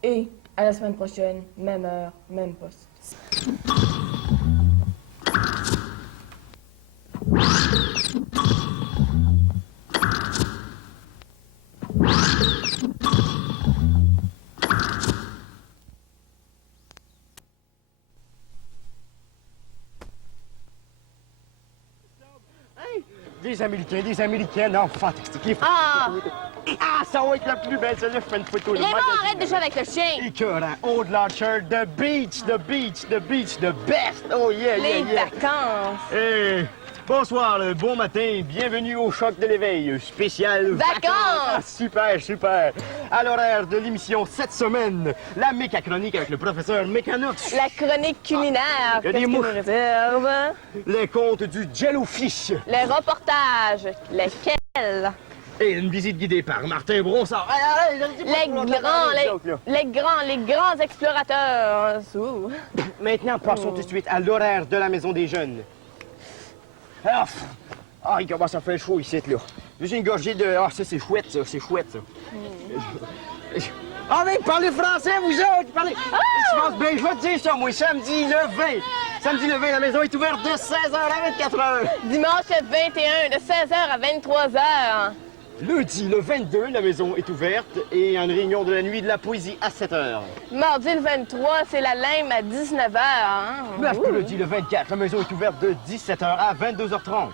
Et à la semaine prochaine, même heure, même poste. Des Américains, non, fantastique. Ah! Ça va être la plus belle, celle-là, je fais une photo. Raymond, arrête déjà avec le chien! Écœurant, Old Launcher, the beach, the best. Oh yeah, Les yeah. vacances! Hey, Bonsoir, bon matin, bienvenue au Choc de l'éveil, spécial Vacances! Ah, super, super. À l'horaire de l'émission cette semaine, la mécachronique avec le professeur Mécanox. La chronique culinaire. Il y a des Qu'est-ce qui nous mouches. réserve? Les contes du Jellofish. Les reportages. Lesquels? Et une visite guidée par Martin Bronsard. Les grands explorateurs. Ouh. Maintenant, passons tout de suite à l'horaire de la maison des jeunes. Alors, il commence à faire chaud ici, là. Juste une gorgée de... Ah, ça, c'est chouette, ça, c'est chouette, ça. Ah, mais parlez français, vous autres! Parlez... Je pense bien, je vais te dire ça, moi, samedi le 20. Samedi le 20, la maison est ouverte de 16h à 24h. Dimanche le 21, de 16h à 23h. Lundi le 22, la maison est ouverte et une réunion de la nuit de la poésie à 7h. Mardi le 23, c'est la lime à 19h. Hein? Mercredi le 24, la maison est ouverte de 17h à 22h30.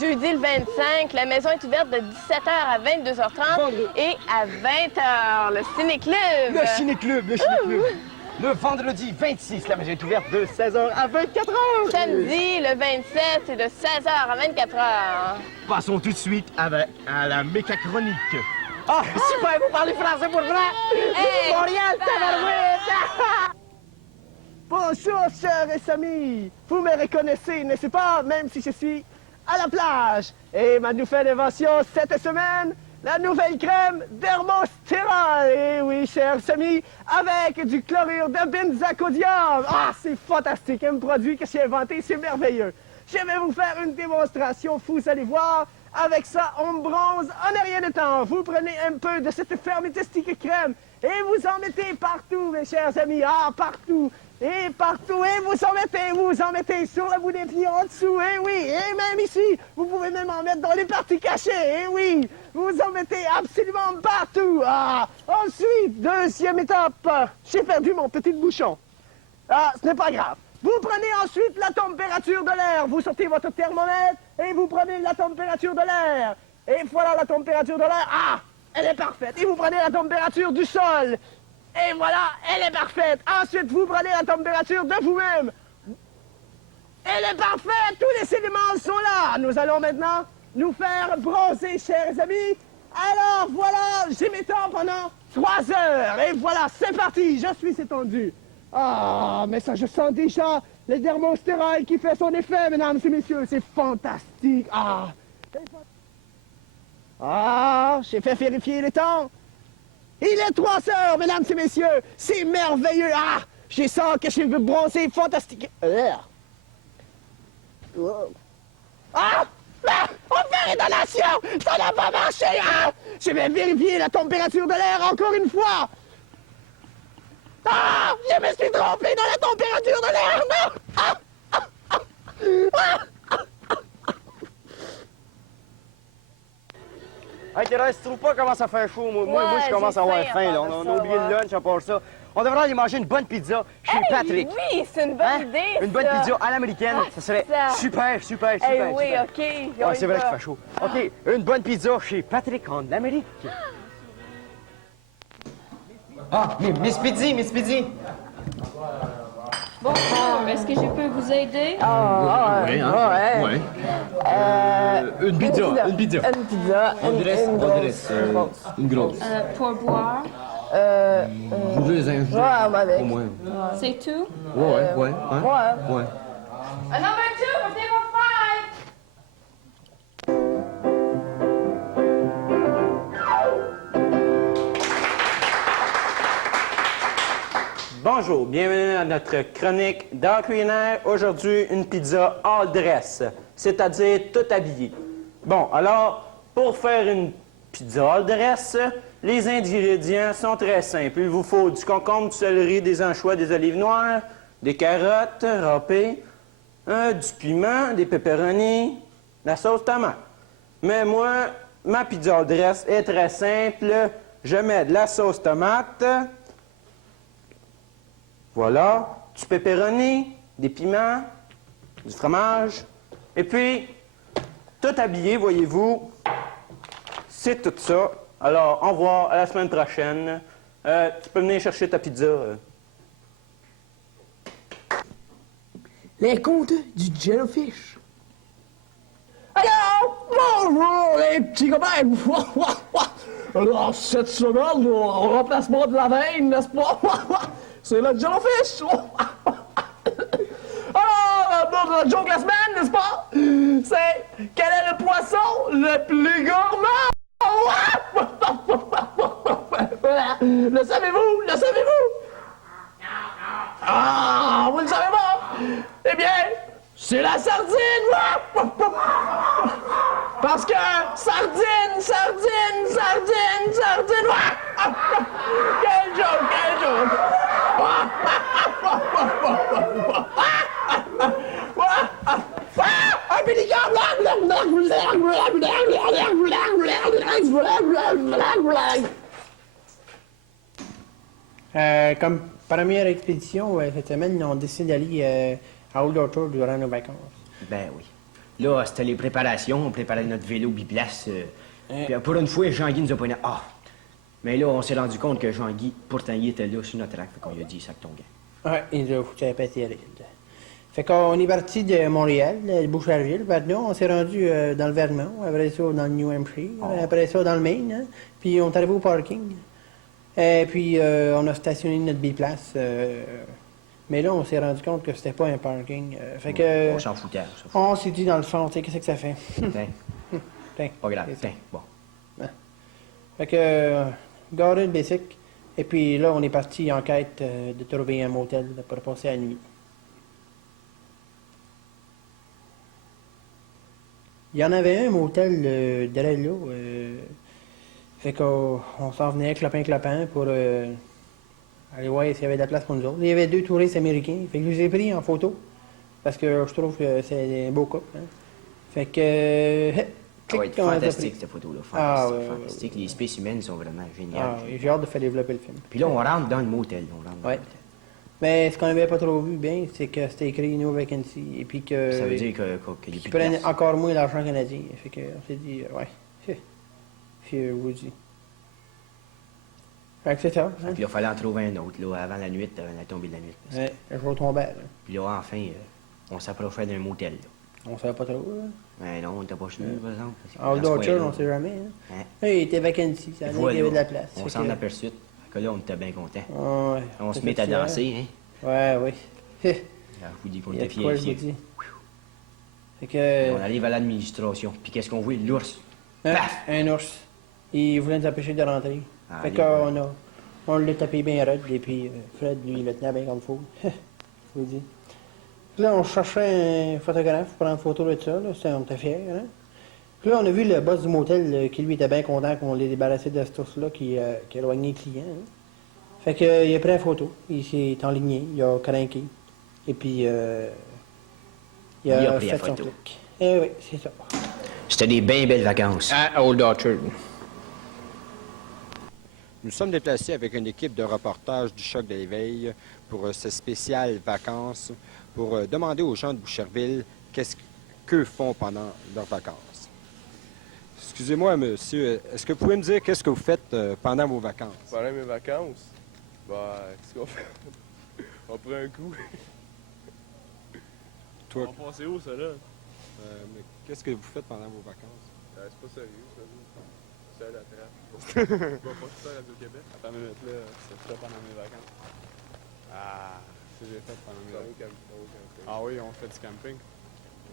Jeudi le 25, la maison est ouverte de 17h à 22h30 et à 20h, le ciné-club. Le ciné-club, le ciné-club. Le vendredi 26, la maison est ouverte de 16h à 24h. Samedi, le 27, c'est de 16h à 24h. Passons tout de suite à la mécachronique. Ah, super, vous parlez français pour vrai? Hey, Montréal, tabarouette! Bonjour, chers amis. Vous me reconnaissez, n'est-ce pas, même si je suis à la plage. Et ma nouvelle invention cette semaine, la nouvelle crème Dermostérol. Et oui, chers amis, avec du chlorure de benzacodium. Ah, c'est fantastique, un produit que j'ai inventé, c'est merveilleux. Je vais vous faire une démonstration, vous allez voir. Avec ça, on bronze en rien de temps. Vous prenez un peu de cette fantastique crème et vous en mettez partout, mes chers amis. Ah, partout. Et partout, et vous en mettez sur le bout des pieds en dessous, et oui, et même ici, vous pouvez même en mettre dans les parties cachées, et oui, vous en mettez absolument partout. Ah, ensuite, deuxième étape, j'ai perdu mon petit bouchon. Ah, ce n'est pas grave. Vous prenez ensuite la température de l'air, vous sortez votre thermomètre, et vous prenez la température de l'air. Et voilà la température de l'air, ah, elle est parfaite. Et vous prenez la température du sol. Et voilà, elle est parfaite. Ensuite, vous prenez la température de vous-même. Elle est parfaite. Tous les éléments sont là. Nous allons maintenant nous faire bronzer, chers amis. Alors, voilà, j'ai mes temps pendant 3 heures. Et voilà, c'est parti. Je suis étendu. Ah, mais ça, je sens déjà le dermostérol qui fait son effet, mesdames et messieurs. C'est fantastique. Ah, j'ai fait vérifier les temps. Il est 3 heures, mesdames et messieurs. C'est merveilleux. Ah, je sens que je veux bronzer fantastique. Ah! Ah! On fait rédolation! Ça n'a pas marché! Ah! Je vais vérifier la température de l'air encore une fois. Ah! Je me suis trompé dans la température de l'air! Non! Ah! Ah! Ah! Ah! Hey, Thérèse, tu trouves pas comment ça fait chaud? Moi, je commence à avoir faim, là. On a oublié le lunch à part ça. On devrait aller manger une bonne pizza chez Patrick. Oui, c'est une bonne idée, Une bonne ça. pizza à l'américaine, ça serait super. Oui, super. OK. Ouais, c'est vrai qu'il fait chaud. OK, une bonne pizza chez Patrick en Amérique. Ah, Miss Pizzi. Bonjour, est-ce que je peux vous aider? Une pizza. Une grosse. Pour boire? Deux Ouais, avec. Au moins. C'est tout? Ouais. A number 2 for table 5. Bonjour, bienvenue à notre chronique d'art culinaire. Aujourd'hui, une pizza all dress, c'est-à-dire tout habillée. Bon, alors, pour faire une pizza all dress, les ingrédients sont très simples. Il vous faut du concombre, du céleri, des anchois, des olives noires, des carottes râpées, du piment, des pepperonis, la sauce tomate. Mais moi, ma pizza all dress est très simple. Je mets de la sauce tomate, voilà, du pepperoni, des piments, du fromage, et puis, tout habillé, voyez-vous, c'est tout ça. Alors, au revoir, à la semaine prochaine. Tu peux venir chercher ta pizza. Les contes du Jellofish. Bonjour les petits copains! Alors, cette semaine, on remplacement de la veine, n'est-ce pas? C'est le jellyfish! Alors, notre joke de la semaine, n'est-ce pas? C'est quel est le poisson le plus gourmand? Le savez-vous? Le savez-vous? Ah, vous ne savez pas? Eh bien, c'est la sardine! Parce que sardine, sardine, sardine, sardine! Quel joke, quel joke! Un pélican! Comme première expédition, cette semaine, on décide d'aller à Old Orchard durant nos vacances. Ben oui. Là, c'était les préparations. On préparait notre vélo biplace. Puis pour une fois, Jean-Guy nous a poigné. Ah! Mais là, on s'est rendu compte que Jean-Guy, pourtant, il était là sur notre rack. Fait qu'on lui a dit, sac ton gars. Ouais, il nous a foutu à péter à l'île. Fait qu'on est parti de Montréal, de Boucherville. Maintenant, on s'est rendu dans le Vermont, après ça dans le New Hampshire, après ça dans le Maine, hein. Puis on est arrivé au parking. Et puis on a stationné notre biplace. Mais là, on s'est rendu compte que c'était pas un parking. Fait que. On s'en foutait. On s'est dit dans le fond, tu sais, qu'est-ce que ça fait? Tiens. Pas grave. Tiens, bon. Fait que. Garé le basic. Et puis là, on est parti en quête de trouver un motel pour passer la nuit. Il y en avait un motel derrière là. Fait qu'on s'en venait clopin pour aller voir s'il y avait de la place pour nous autres. Il y avait 2 touristes américains. Fait que je les ai pris en photo. Parce que je trouve que c'est un beau couple. Hein. Fait que. Ouais, fantastique cette photo-là. Fantastique. Fantastique. Ouais. Les spécimens sont vraiment géniaux. J'ai hâte de faire développer le film. Puis là, on rentre dans le motel. Mais ce qu'on n'avait pas trop vu bien, c'est que c'était écrit No Vacancy. Et puis que. Ça veut dire qu'il n'y a plus de prennent place. encore moins d'argent canadien. Fait qu'on s'est dit, ouais. Puis Woody. Fait que c'est ça. Hein? Puis il fallait en trouver un autre, là, avant la nuit, avant la tombée de la nuit. Ouais, je vais tomber. Là. Puis là, enfin, on s'approchait d'un motel. Là. On savait pas trop, là. Ben non, on n'était pas sûr, par exemple. Old Orchard, on sait jamais. Hein? Il était vacancy, ça allait, il y avait de la place. On s'en aperçut. Que là, on était bien contents. Ouais, on se met à danser, hein? Ouais. Je vous dis qu'on était fiers ici. Fait que... On arrive à l'administration. Puis qu'est-ce qu'on voit? L'ours. Paf! Un ours. Il voulait nous empêcher de rentrer. Fait qu'on l'a tapé bien raide. Et puis Fred, lui, il le tenait bien comme il faut. Je vous dis. Là, on cherchait un photographe pour prendre photo de ça. Là. On était fiers. Hein? Puis là, on a vu le boss du motel qui, lui, était bien content qu'on l'ait débarrassé de cet ours-là qui éloignait les clients. Hein? Fait qu'il a pris une photo. Il s'est enligné. Il a craqué. Et puis, il a pris fait la son photo. clic. Eh oui, c'est ça. C'était des bien belles vacances. À Old Orchard. Nous sommes déplacés avec une équipe de reportage du Choc de l'éveil pour ce spécial vacances, pour demander aux gens de Boucherville qu'est-ce qu'eux font pendant leurs vacances. Excusez-moi, monsieur, est-ce que vous pouvez me dire qu'est-ce que vous faites pendant vos vacances? Pendant mes vacances? Qu'est-ce qu'on fait? On prend un coup. Toi? On va passer où, ça, là? Mais qu'est-ce que vous faites pendant vos vacances? C'est pas sérieux, ça. C'est à la trappe. Je vais pas tout faire à Radio-Québec. Attends une minute, là. C'est ça pendant mes vacances. Ah, c'est ce que j'ai fait pendant mes vacances. Ah oui, on fait du camping.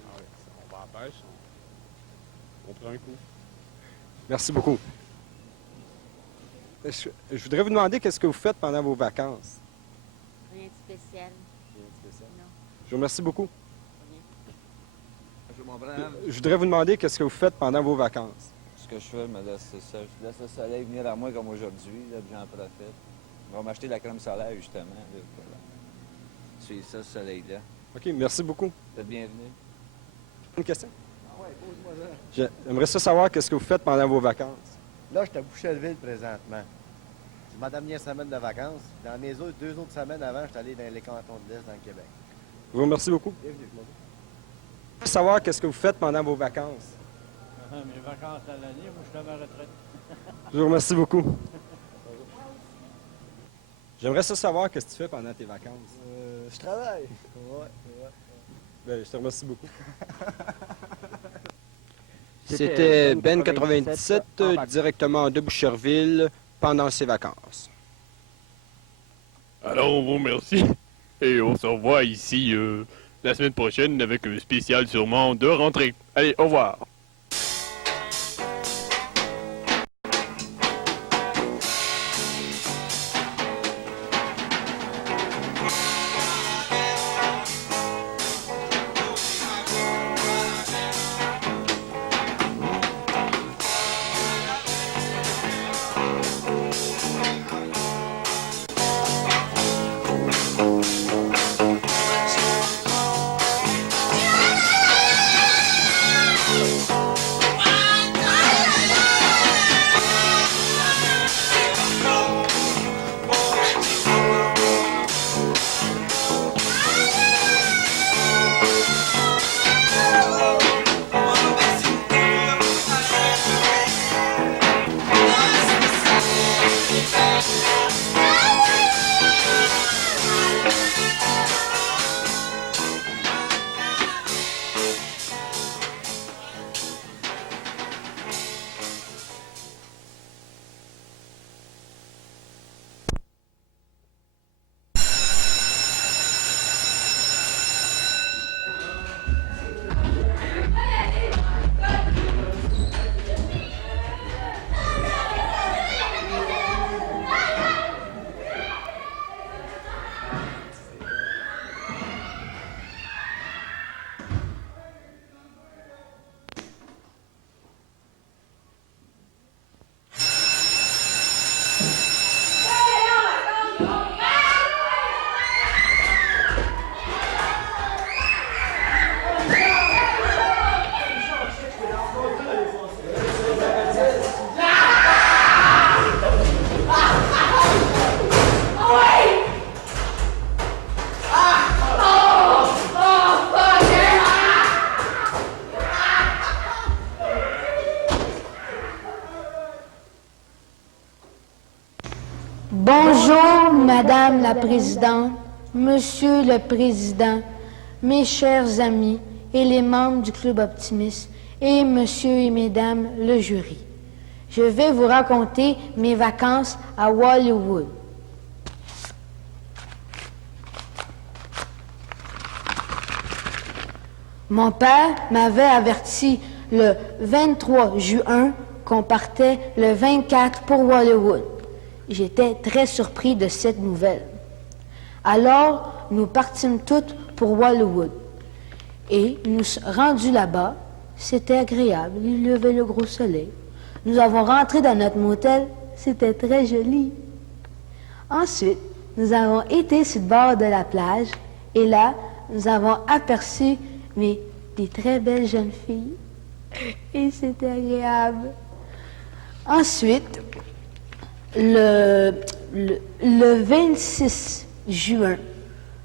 Ah oui, on va à la pêche. On prend un coup. Merci beaucoup. Je voudrais vous demander qu'est-ce que vous faites pendant vos vacances? Rien de spécial. Rien de spécial. Non. Je vous remercie beaucoup. Je voudrais vous demander qu'est-ce que vous faites pendant vos vacances? Ce que je fais, je laisse le soleil venir à moi comme aujourd'hui, là, puis j'en profite. On va m'acheter de la crème solaire, justement, là, pour suivre ça, ce soleil-là. OK, merci beaucoup. Vous êtes bienvenue. Une question? Ah ouais, pose-moi ça. J'aimerais ça savoir qu'est-ce que vous faites pendant vos vacances. Là, je suis à Boucherville présentement. C'est ma dernière semaine de vacances. Dans mes 2 autres semaines avant, je suis allé dans les cantons de l'Est, dans le Québec. Je vous remercie beaucoup. Bienvenue, Je veux savoir qu'est-ce que vous faites pendant vos vacances. Mes vacances à l'année, moi, je suis à ma retraite. Je vous remercie beaucoup. J'aimerais ça savoir qu'est-ce que tu fais pendant tes vacances. Je travaille. Ouais. Ben, je te remercie beaucoup. C'était Ben 97, directement de Boucherville, pendant ses vacances. Alors, on vous remercie. Et on se revoit ici la semaine prochaine avec un spécial sûrement de rentrée. Allez, au revoir. Bonjour, Madame la Présidente, Monsieur le Président, mes chers amis et les membres du Club Optimiste et Monsieur et Mesdames le jury. Je vais vous raconter mes vacances à Hollywood. Mon père m'avait averti le 23 juin qu'on partait le 24 pour Hollywood. J'étais très surpris de cette nouvelle. Alors, nous partîmes toutes pour Hollywood. Et nous rendus là-bas, c'était agréable, il levait le gros soleil. Nous avons rentré dans notre motel, c'était très joli. Ensuite, nous avons été sur le bord de la plage, et là, nous avons aperçu des très belles jeunes filles. Et c'était agréable. Ensuite, le 26 juin,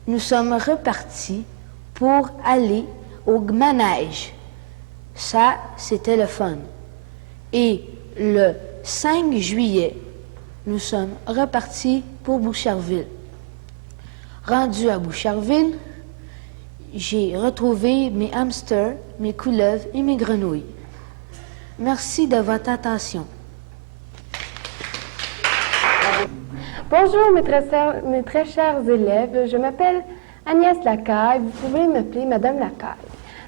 nous sommes repartis pour aller au manège. Ça, c'était le fun. Et le 5 juillet, nous sommes repartis pour Boucherville. Rendu à Boucherville, j'ai retrouvé mes hamsters, mes couleuvres et mes grenouilles. Merci de votre attention. Bonjour mes très chers élèves, je m'appelle Agnès Lacaille, vous pouvez m'appeler Madame Lacaille.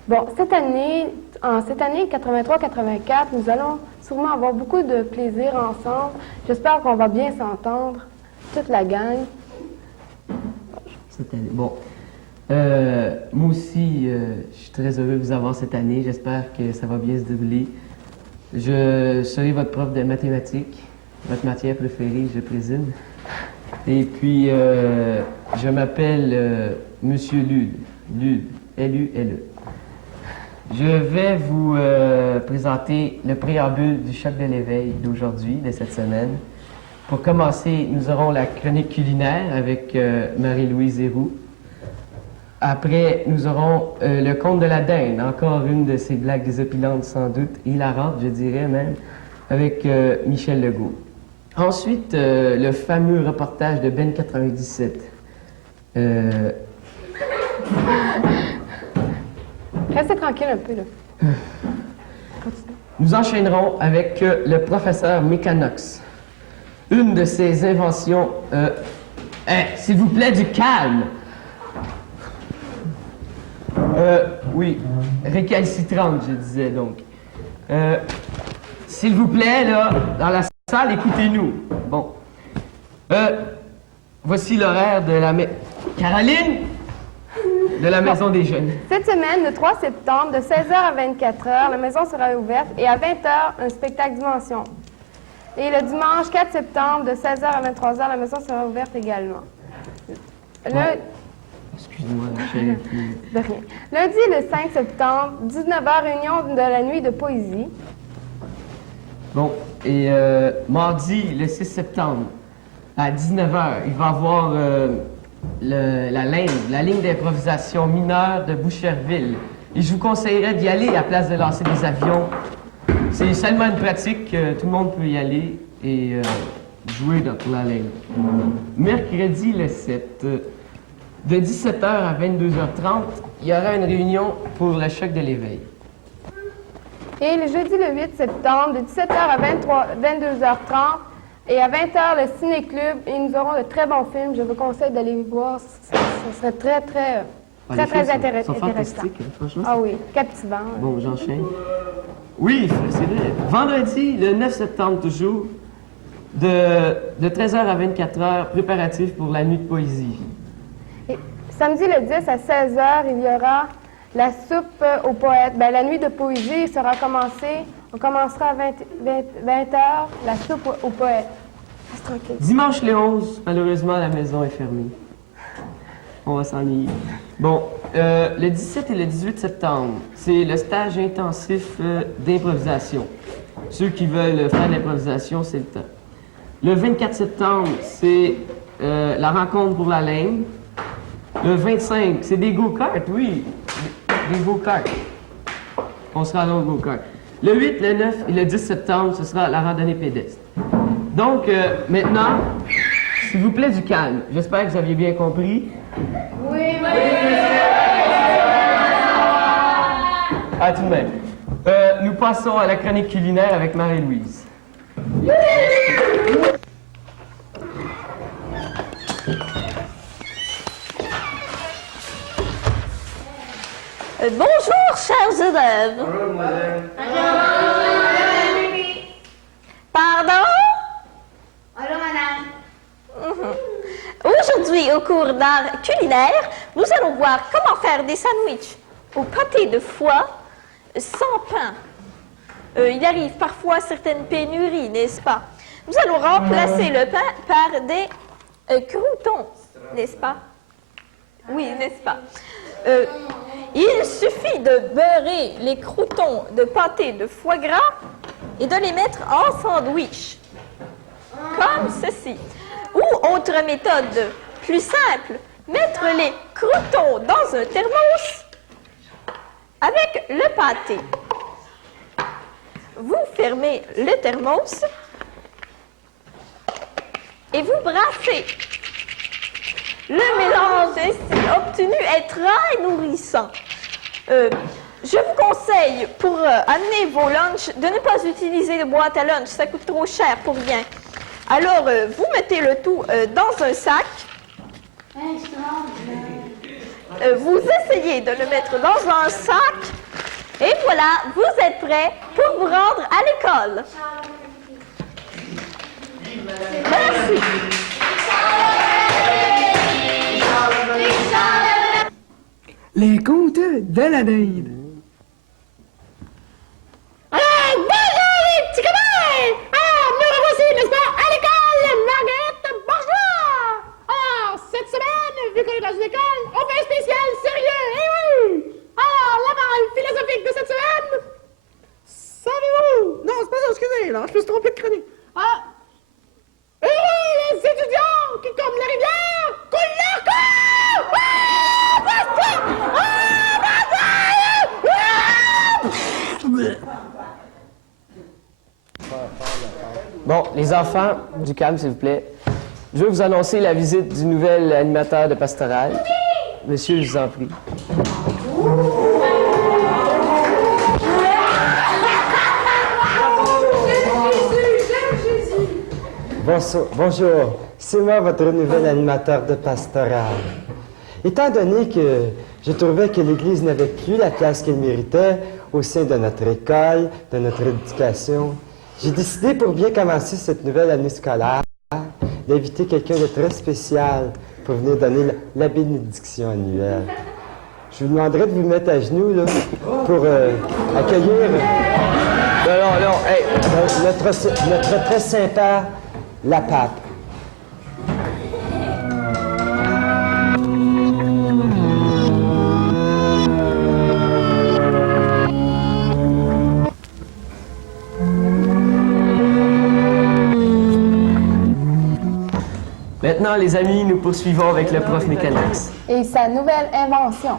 Bon, cette année 83-84, nous allons sûrement avoir beaucoup de plaisir ensemble. J'espère qu'on va bien s'entendre, toute la gang. Cette année, bon. Moi aussi, je suis très heureux de vous avoir cette année. J'espère que ça va bien se dérouler. Je serai votre prof de mathématiques, votre matière préférée, je présume. Et puis, je m'appelle Monsieur Lude, L-U-L-E. Je vais vous présenter le préambule du choc de l'éveil d'aujourd'hui, de cette semaine. Pour commencer, nous aurons la chronique culinaire avec Marie-Louise Héroux. Après, nous aurons le conte de la dinde, encore une de ces blagues désopilantes sans doute, hilarantes, je dirais même, avec Michel Legault. Ensuite, le fameux reportage de Ben 97. Restez tranquille un peu, là. Continue. Nous enchaînerons avec le professeur Mécanox. Une de ses inventions... s'il vous plaît, du calme! Oui, récalcitrante, je disais donc. S'il vous plaît, là, dans la salle, écoutez-nous. Bon. Voici l'horaire de la... Caroline! De la Maison des Jeunes. Cette semaine, le 3 septembre, de 16h à 24h, la maison sera ouverte et à 20h, un spectacle Dimension. Et le dimanche 4 septembre, de 16h à 23h, la maison sera ouverte également. Excuse-moi, j'ai... De rien. Lundi, le 5 septembre, 19h, réunion de la nuit de poésie. Bon, et mardi, le 6 septembre, à 19h, il va y avoir la ligne d'improvisation mineure de Boucherville. Et je vous conseillerais d'y aller à place de lancer des avions. C'est seulement une pratique, tout le monde peut y aller et jouer dans la ligne. Mercredi, le 7, de 17h à 22h30, il y aura une réunion pour le choc de l'éveil. Et le jeudi, le 8 septembre, de 17h à 22h30, et à 20h, le Ciné-Club, et nous aurons de très bons films. Je vous conseille d'aller voir. Ça serait très intéressant. Ils sont fantastiques, franchement. Ah oui, captivant. Bon, j'enchaîne. Oui, c'est vrai. Vendredi, le 9 septembre toujours, de 13h à 24h, préparatifs pour la nuit de poésie. Et samedi, le 10 à 16h, il y aura la soupe aux poètes. Ben, la nuit de poésie sera commencée. On commencera à 20h, la soupe aux poètes. Reste tranquille. Dimanche le 11, malheureusement, la maison est fermée. On va s'ennuyer. Bon, le 17 et le 18 septembre, c'est le stage intensif d'improvisation. Ceux qui veulent faire de l'improvisation, c'est le temps. Le 24 septembre, c'est la rencontre pour la laine. Le 25, c'est des go-karts, oui. Des go-karts. On sera dans le go-kart. Le 8, le 9 et le 10 septembre, ce sera la randonnée pédestre. Donc, maintenant, s'il vous plaît, du calme. J'espère que vous aviez bien compris. Oui. Ah, tout de même. Nous passons à la chronique culinaire avec Marie-Louise. Bonjour, chers élèves. Bonjour, mademoiselle. Pardon? Bonjour, madame. Aujourd'hui, au cours d'art culinaire, nous allons voir comment faire des sandwichs au pâté de foie sans pain. Il arrive parfois certaines pénuries, n'est-ce pas? Nous allons remplacer le pain par des croûtons, n'est-ce pas? Oui, n'est-ce pas? Il suffit de beurrer les croûtons de pâté de foie gras et de les mettre en sandwich, comme ceci. Ou autre méthode plus simple, mettre les croûtons dans un thermos avec le pâté. Vous fermez le thermos et vous brassez. Le mélange ainsi obtenu est très nourrissant. Je vous conseille, pour amener vos lunchs, de ne pas utiliser de boîte à lunch. Ça coûte trop cher pour rien. Alors, vous mettez le tout dans un sac. Vous essayez de le mettre dans un sac. Et voilà, vous êtes prêts pour vous rendre à l'école. Merci. Les contes de la Dinde. Alors, bonjour les petits copains! Alors, nous revoici, n'est-ce pas, à l'école Marguerite Bourgeois! Alors, cette semaine, vu qu'on est dans une école, on fait un spécial sérieux, eh oui! Alors, la parole philosophique de cette semaine, savez-vous? Non, c'est pas ça, excusez, là, je me suis trompé de chronique. Ah! Heureux les étudiants qui, comme la rivière, coulent leur corps! Bon, les enfants, du calme, s'il vous plaît. Je vais vous annoncer la visite du nouvel animateur de Pastoral. Monsieur, je vous en prie. Bonjour, c'est moi votre nouvel animateur de pastoral. Étant donné que je trouvais que l'Église n'avait plus la place qu'elle méritait au sein de notre école, de notre éducation, j'ai décidé pour bien commencer cette nouvelle année scolaire d'inviter quelqu'un de très spécial pour venir donner la bénédiction annuelle. Je vous demanderai de vous mettre à genoux là, pour accueillir notre très sympa la pape. Maintenant, les amis, nous poursuivons avec le prof Mécanax. Et sa nouvelle invention.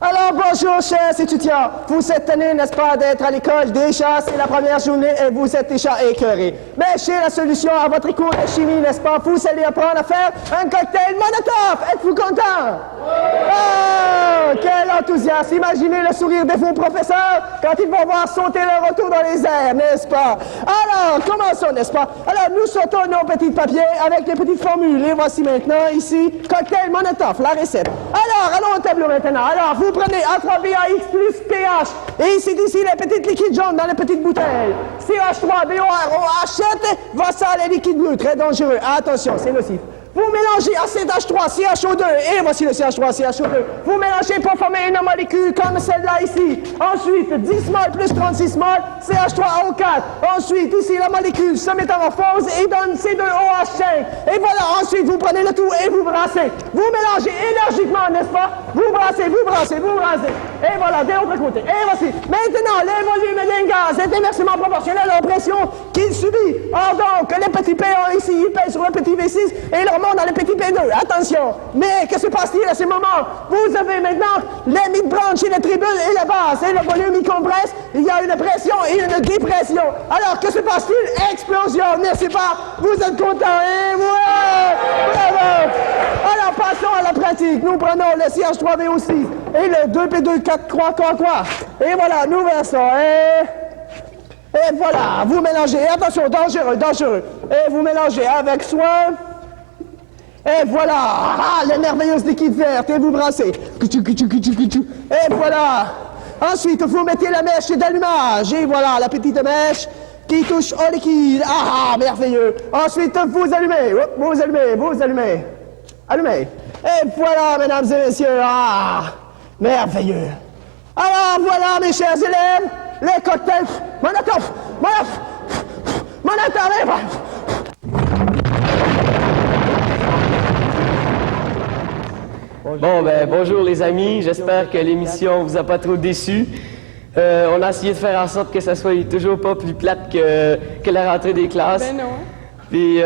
Alors bonjour chers étudiants, vous cette année, n'est-ce pas, d'être à l'école, déjà c'est la première journée et vous êtes déjà écœurés. Mais j'ai la solution à votre cours de chimie, n'est-ce pas, vous allez apprendre à faire un cocktail Molotov. Êtes-vous contents? Oh, quel enthousiasme! Imaginez le sourire de vos professeurs quand ils vont voir sauter leur auto dans les airs, n'est-ce pas? Alors, commençons, n'est-ce pas? Alors, nous sortons nos petits papiers avec les petites formules. Les voici maintenant, ici, cocktail Molotov, la recette. Alors, allons au tableau maintenant. Alors, vous prenez A3BAX plus pH. Et ici, les petites liquides jaunes dans les petites bouteilles. CH3, BOR, OH7, voici les liquides bleus, très dangereux. Attention, c'est nocif. Vous mélangez ACH3, CHO2, et voici le CH3, CHO2. Vous mélangez pour former une molécule comme celle-là ici. Ensuite, 10 mol plus 36 mol, CH3O4. Ensuite, ici, la molécule se métamorphose et donne C2OH5. Et voilà, ensuite, vous prenez le tout et vous brassez. Vous mélangez énergiquement, n'est-ce pas? Vous brassez, vous brassez, vous brassez. Et voilà, de l'autre côté. Et voici. Maintenant, les volumes d'un gaz est inversement proportionnel à la pression qu'il subit. Or donc, les petits P1 ici, ils pèsent sur le petit V6 et leur dans le petit P2. Attention! Mais que se passe-t-il à ce moment? Vous avez maintenant les mid-branches et les tribules et la base. Et le volume y compresse. Il y a une pression et une dépression. Alors, que se passe-t-il? Explosion, n'est-ce pas? Vous êtes contents? Et ouais! Bravo! Alors, passons à la pratique. Nous prenons le CH3VO6 et le 2P2 quoi. Et voilà, nous versons. Et voilà, vous mélangez. Attention, dangereux. Et vous mélangez avec soin. Et voilà, les merveilleuses liquides vertes, et vous brassez. Et voilà. Ensuite, vous mettez la mèche d'allumage, et voilà, la petite mèche qui touche au liquide. Merveilleux. Ensuite, vous allumez, vous allumez. Allumez. Et voilà, mesdames et messieurs, merveilleux. Alors, voilà, mes chers élèves, les cocktails Molotov. Bon, ben, bonjour les amis, j'espère que l'émission vous a pas trop déçus. On a essayé de faire en sorte que ça soit toujours pas plus plate que la rentrée des classes. Ben non. Puis,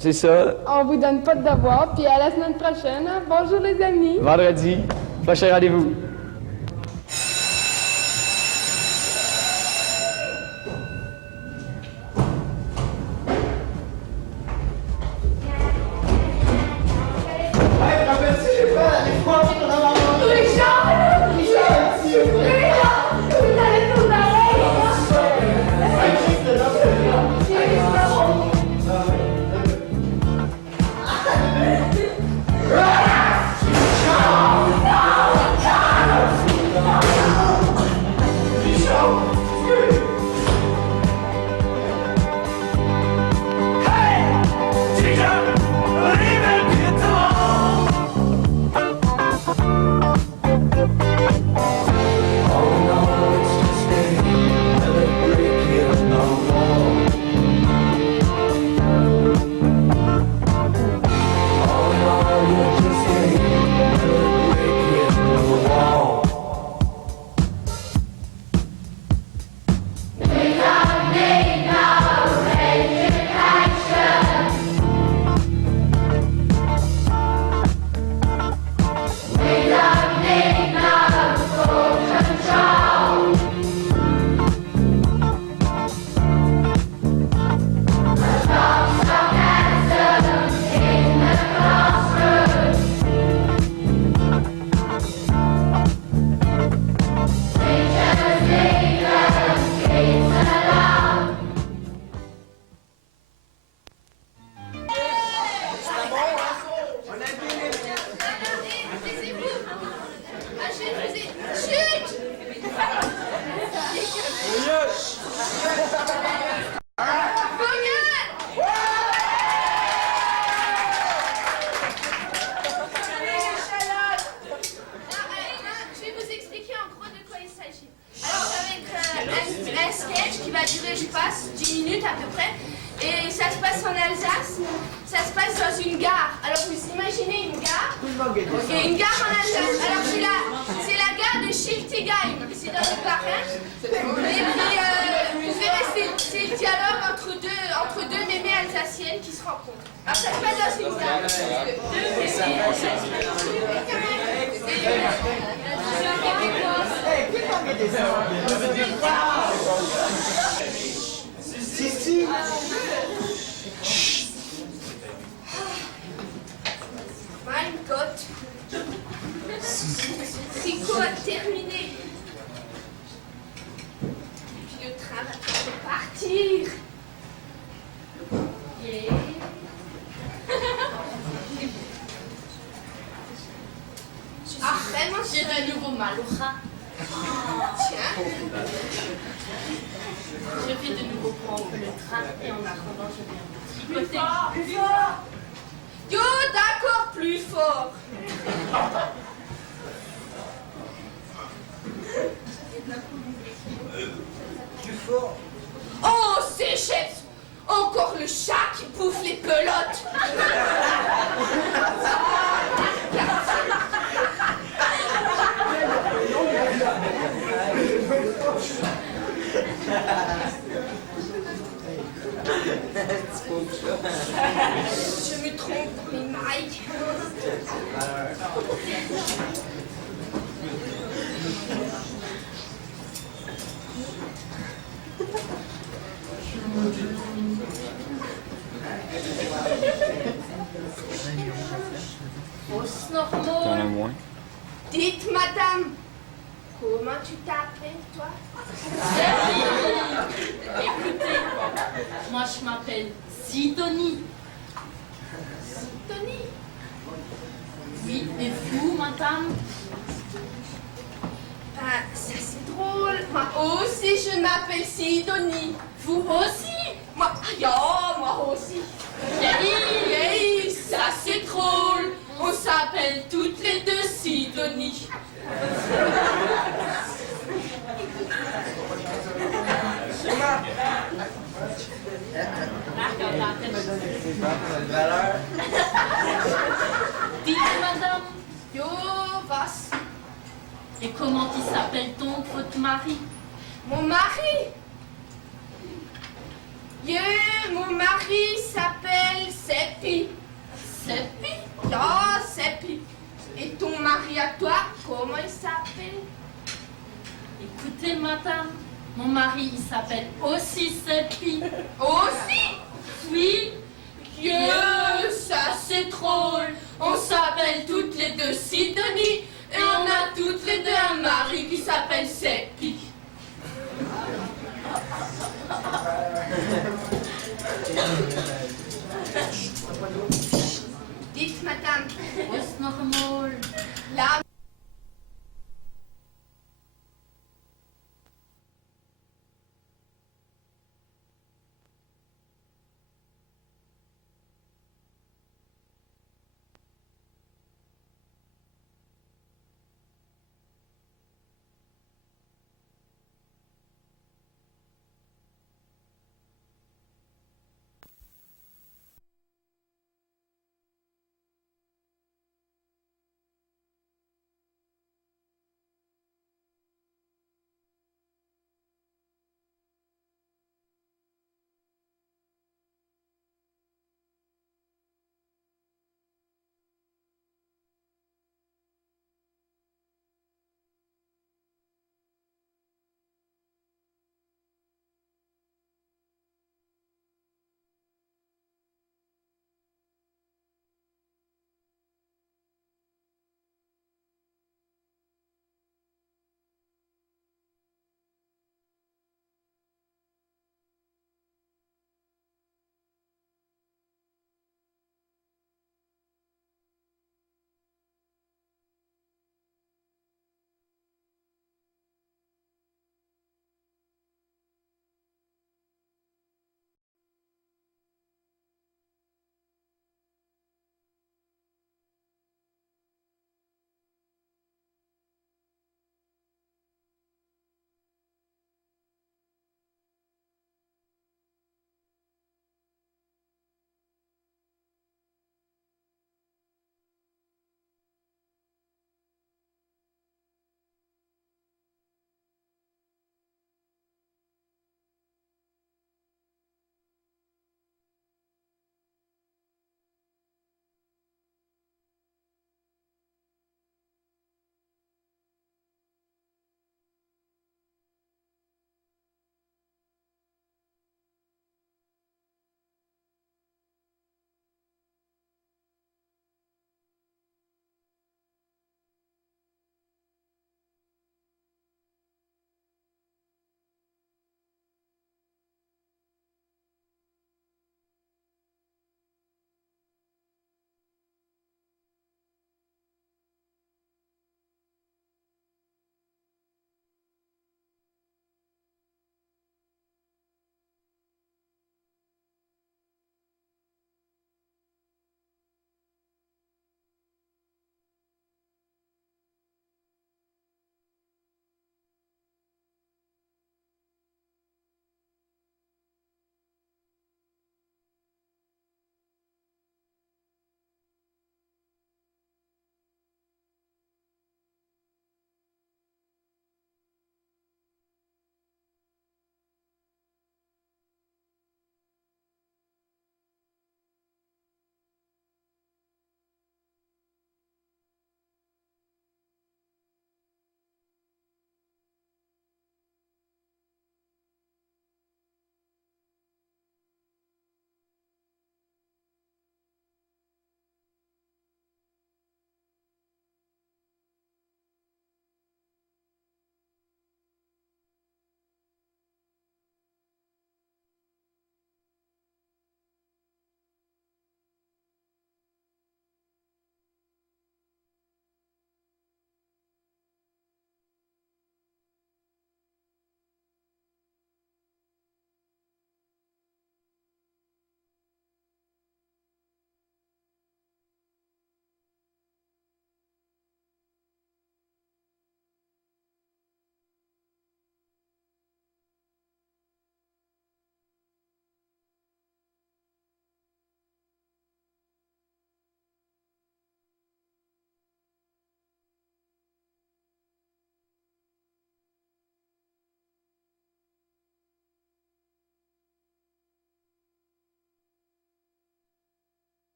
c'est ça. On vous donne pas de devoir, puis à la semaine prochaine. Bonjour les amis. Vendredi, prochain rendez-vous. Ok, une gare en Alsace. Alors, c'est la gare de Schiltigheim, c'est dans le Bas-Rhin. Et puis, vous verrez, c'est le dialogue entre deux mémés alsaciennes qui se rencontrent. Alors, ça se passe dans une gare. Deux mémés alsaciennes. Mein Gott. Le tricot a terminé. Et puis le train va bientôt partir. Yeah. Ah, vraiment, j'ai de nouveau mal au rat. Tiens. Je vais de nouveau prendre le train et en attendant, je viens de tricoter. Plus fort. Yo, d'accord, plus fort. Plus fort. Oh, c'est chef. Encore le chat qui bouffe les pelotes. Je me trompe dans les mailles. Fausse normale. T'en as moins. Dites, madame, comment tu t'appelles, toi? Écoutez, moi je m'appelle Sidonie. Sidonie? Oui, et vous, madame? Ben, ça c'est drôle. Moi aussi, je m'appelle Sidonie. Vous aussi? Moi aussi. Hey, ça c'est drôle. On s'appelle toutes les deux Sidonie. Dites, madame. Yo, was? Et comment il s'appelle donc votre mari? Mon mari? Mon mari s'appelle Seppi. Seppi? Ja, Seppi. Et ton mari à toi, comment il s'appelle? Écoutez, madame, mon mari, il s'appelle aussi Seppi. Aussi? Oui. Ça c'est drôle. On s'appelle toutes les deux Sidonie et on a toutes les deux un mari qui s'appelle Seppi. Dites, madame. Fausse normale. La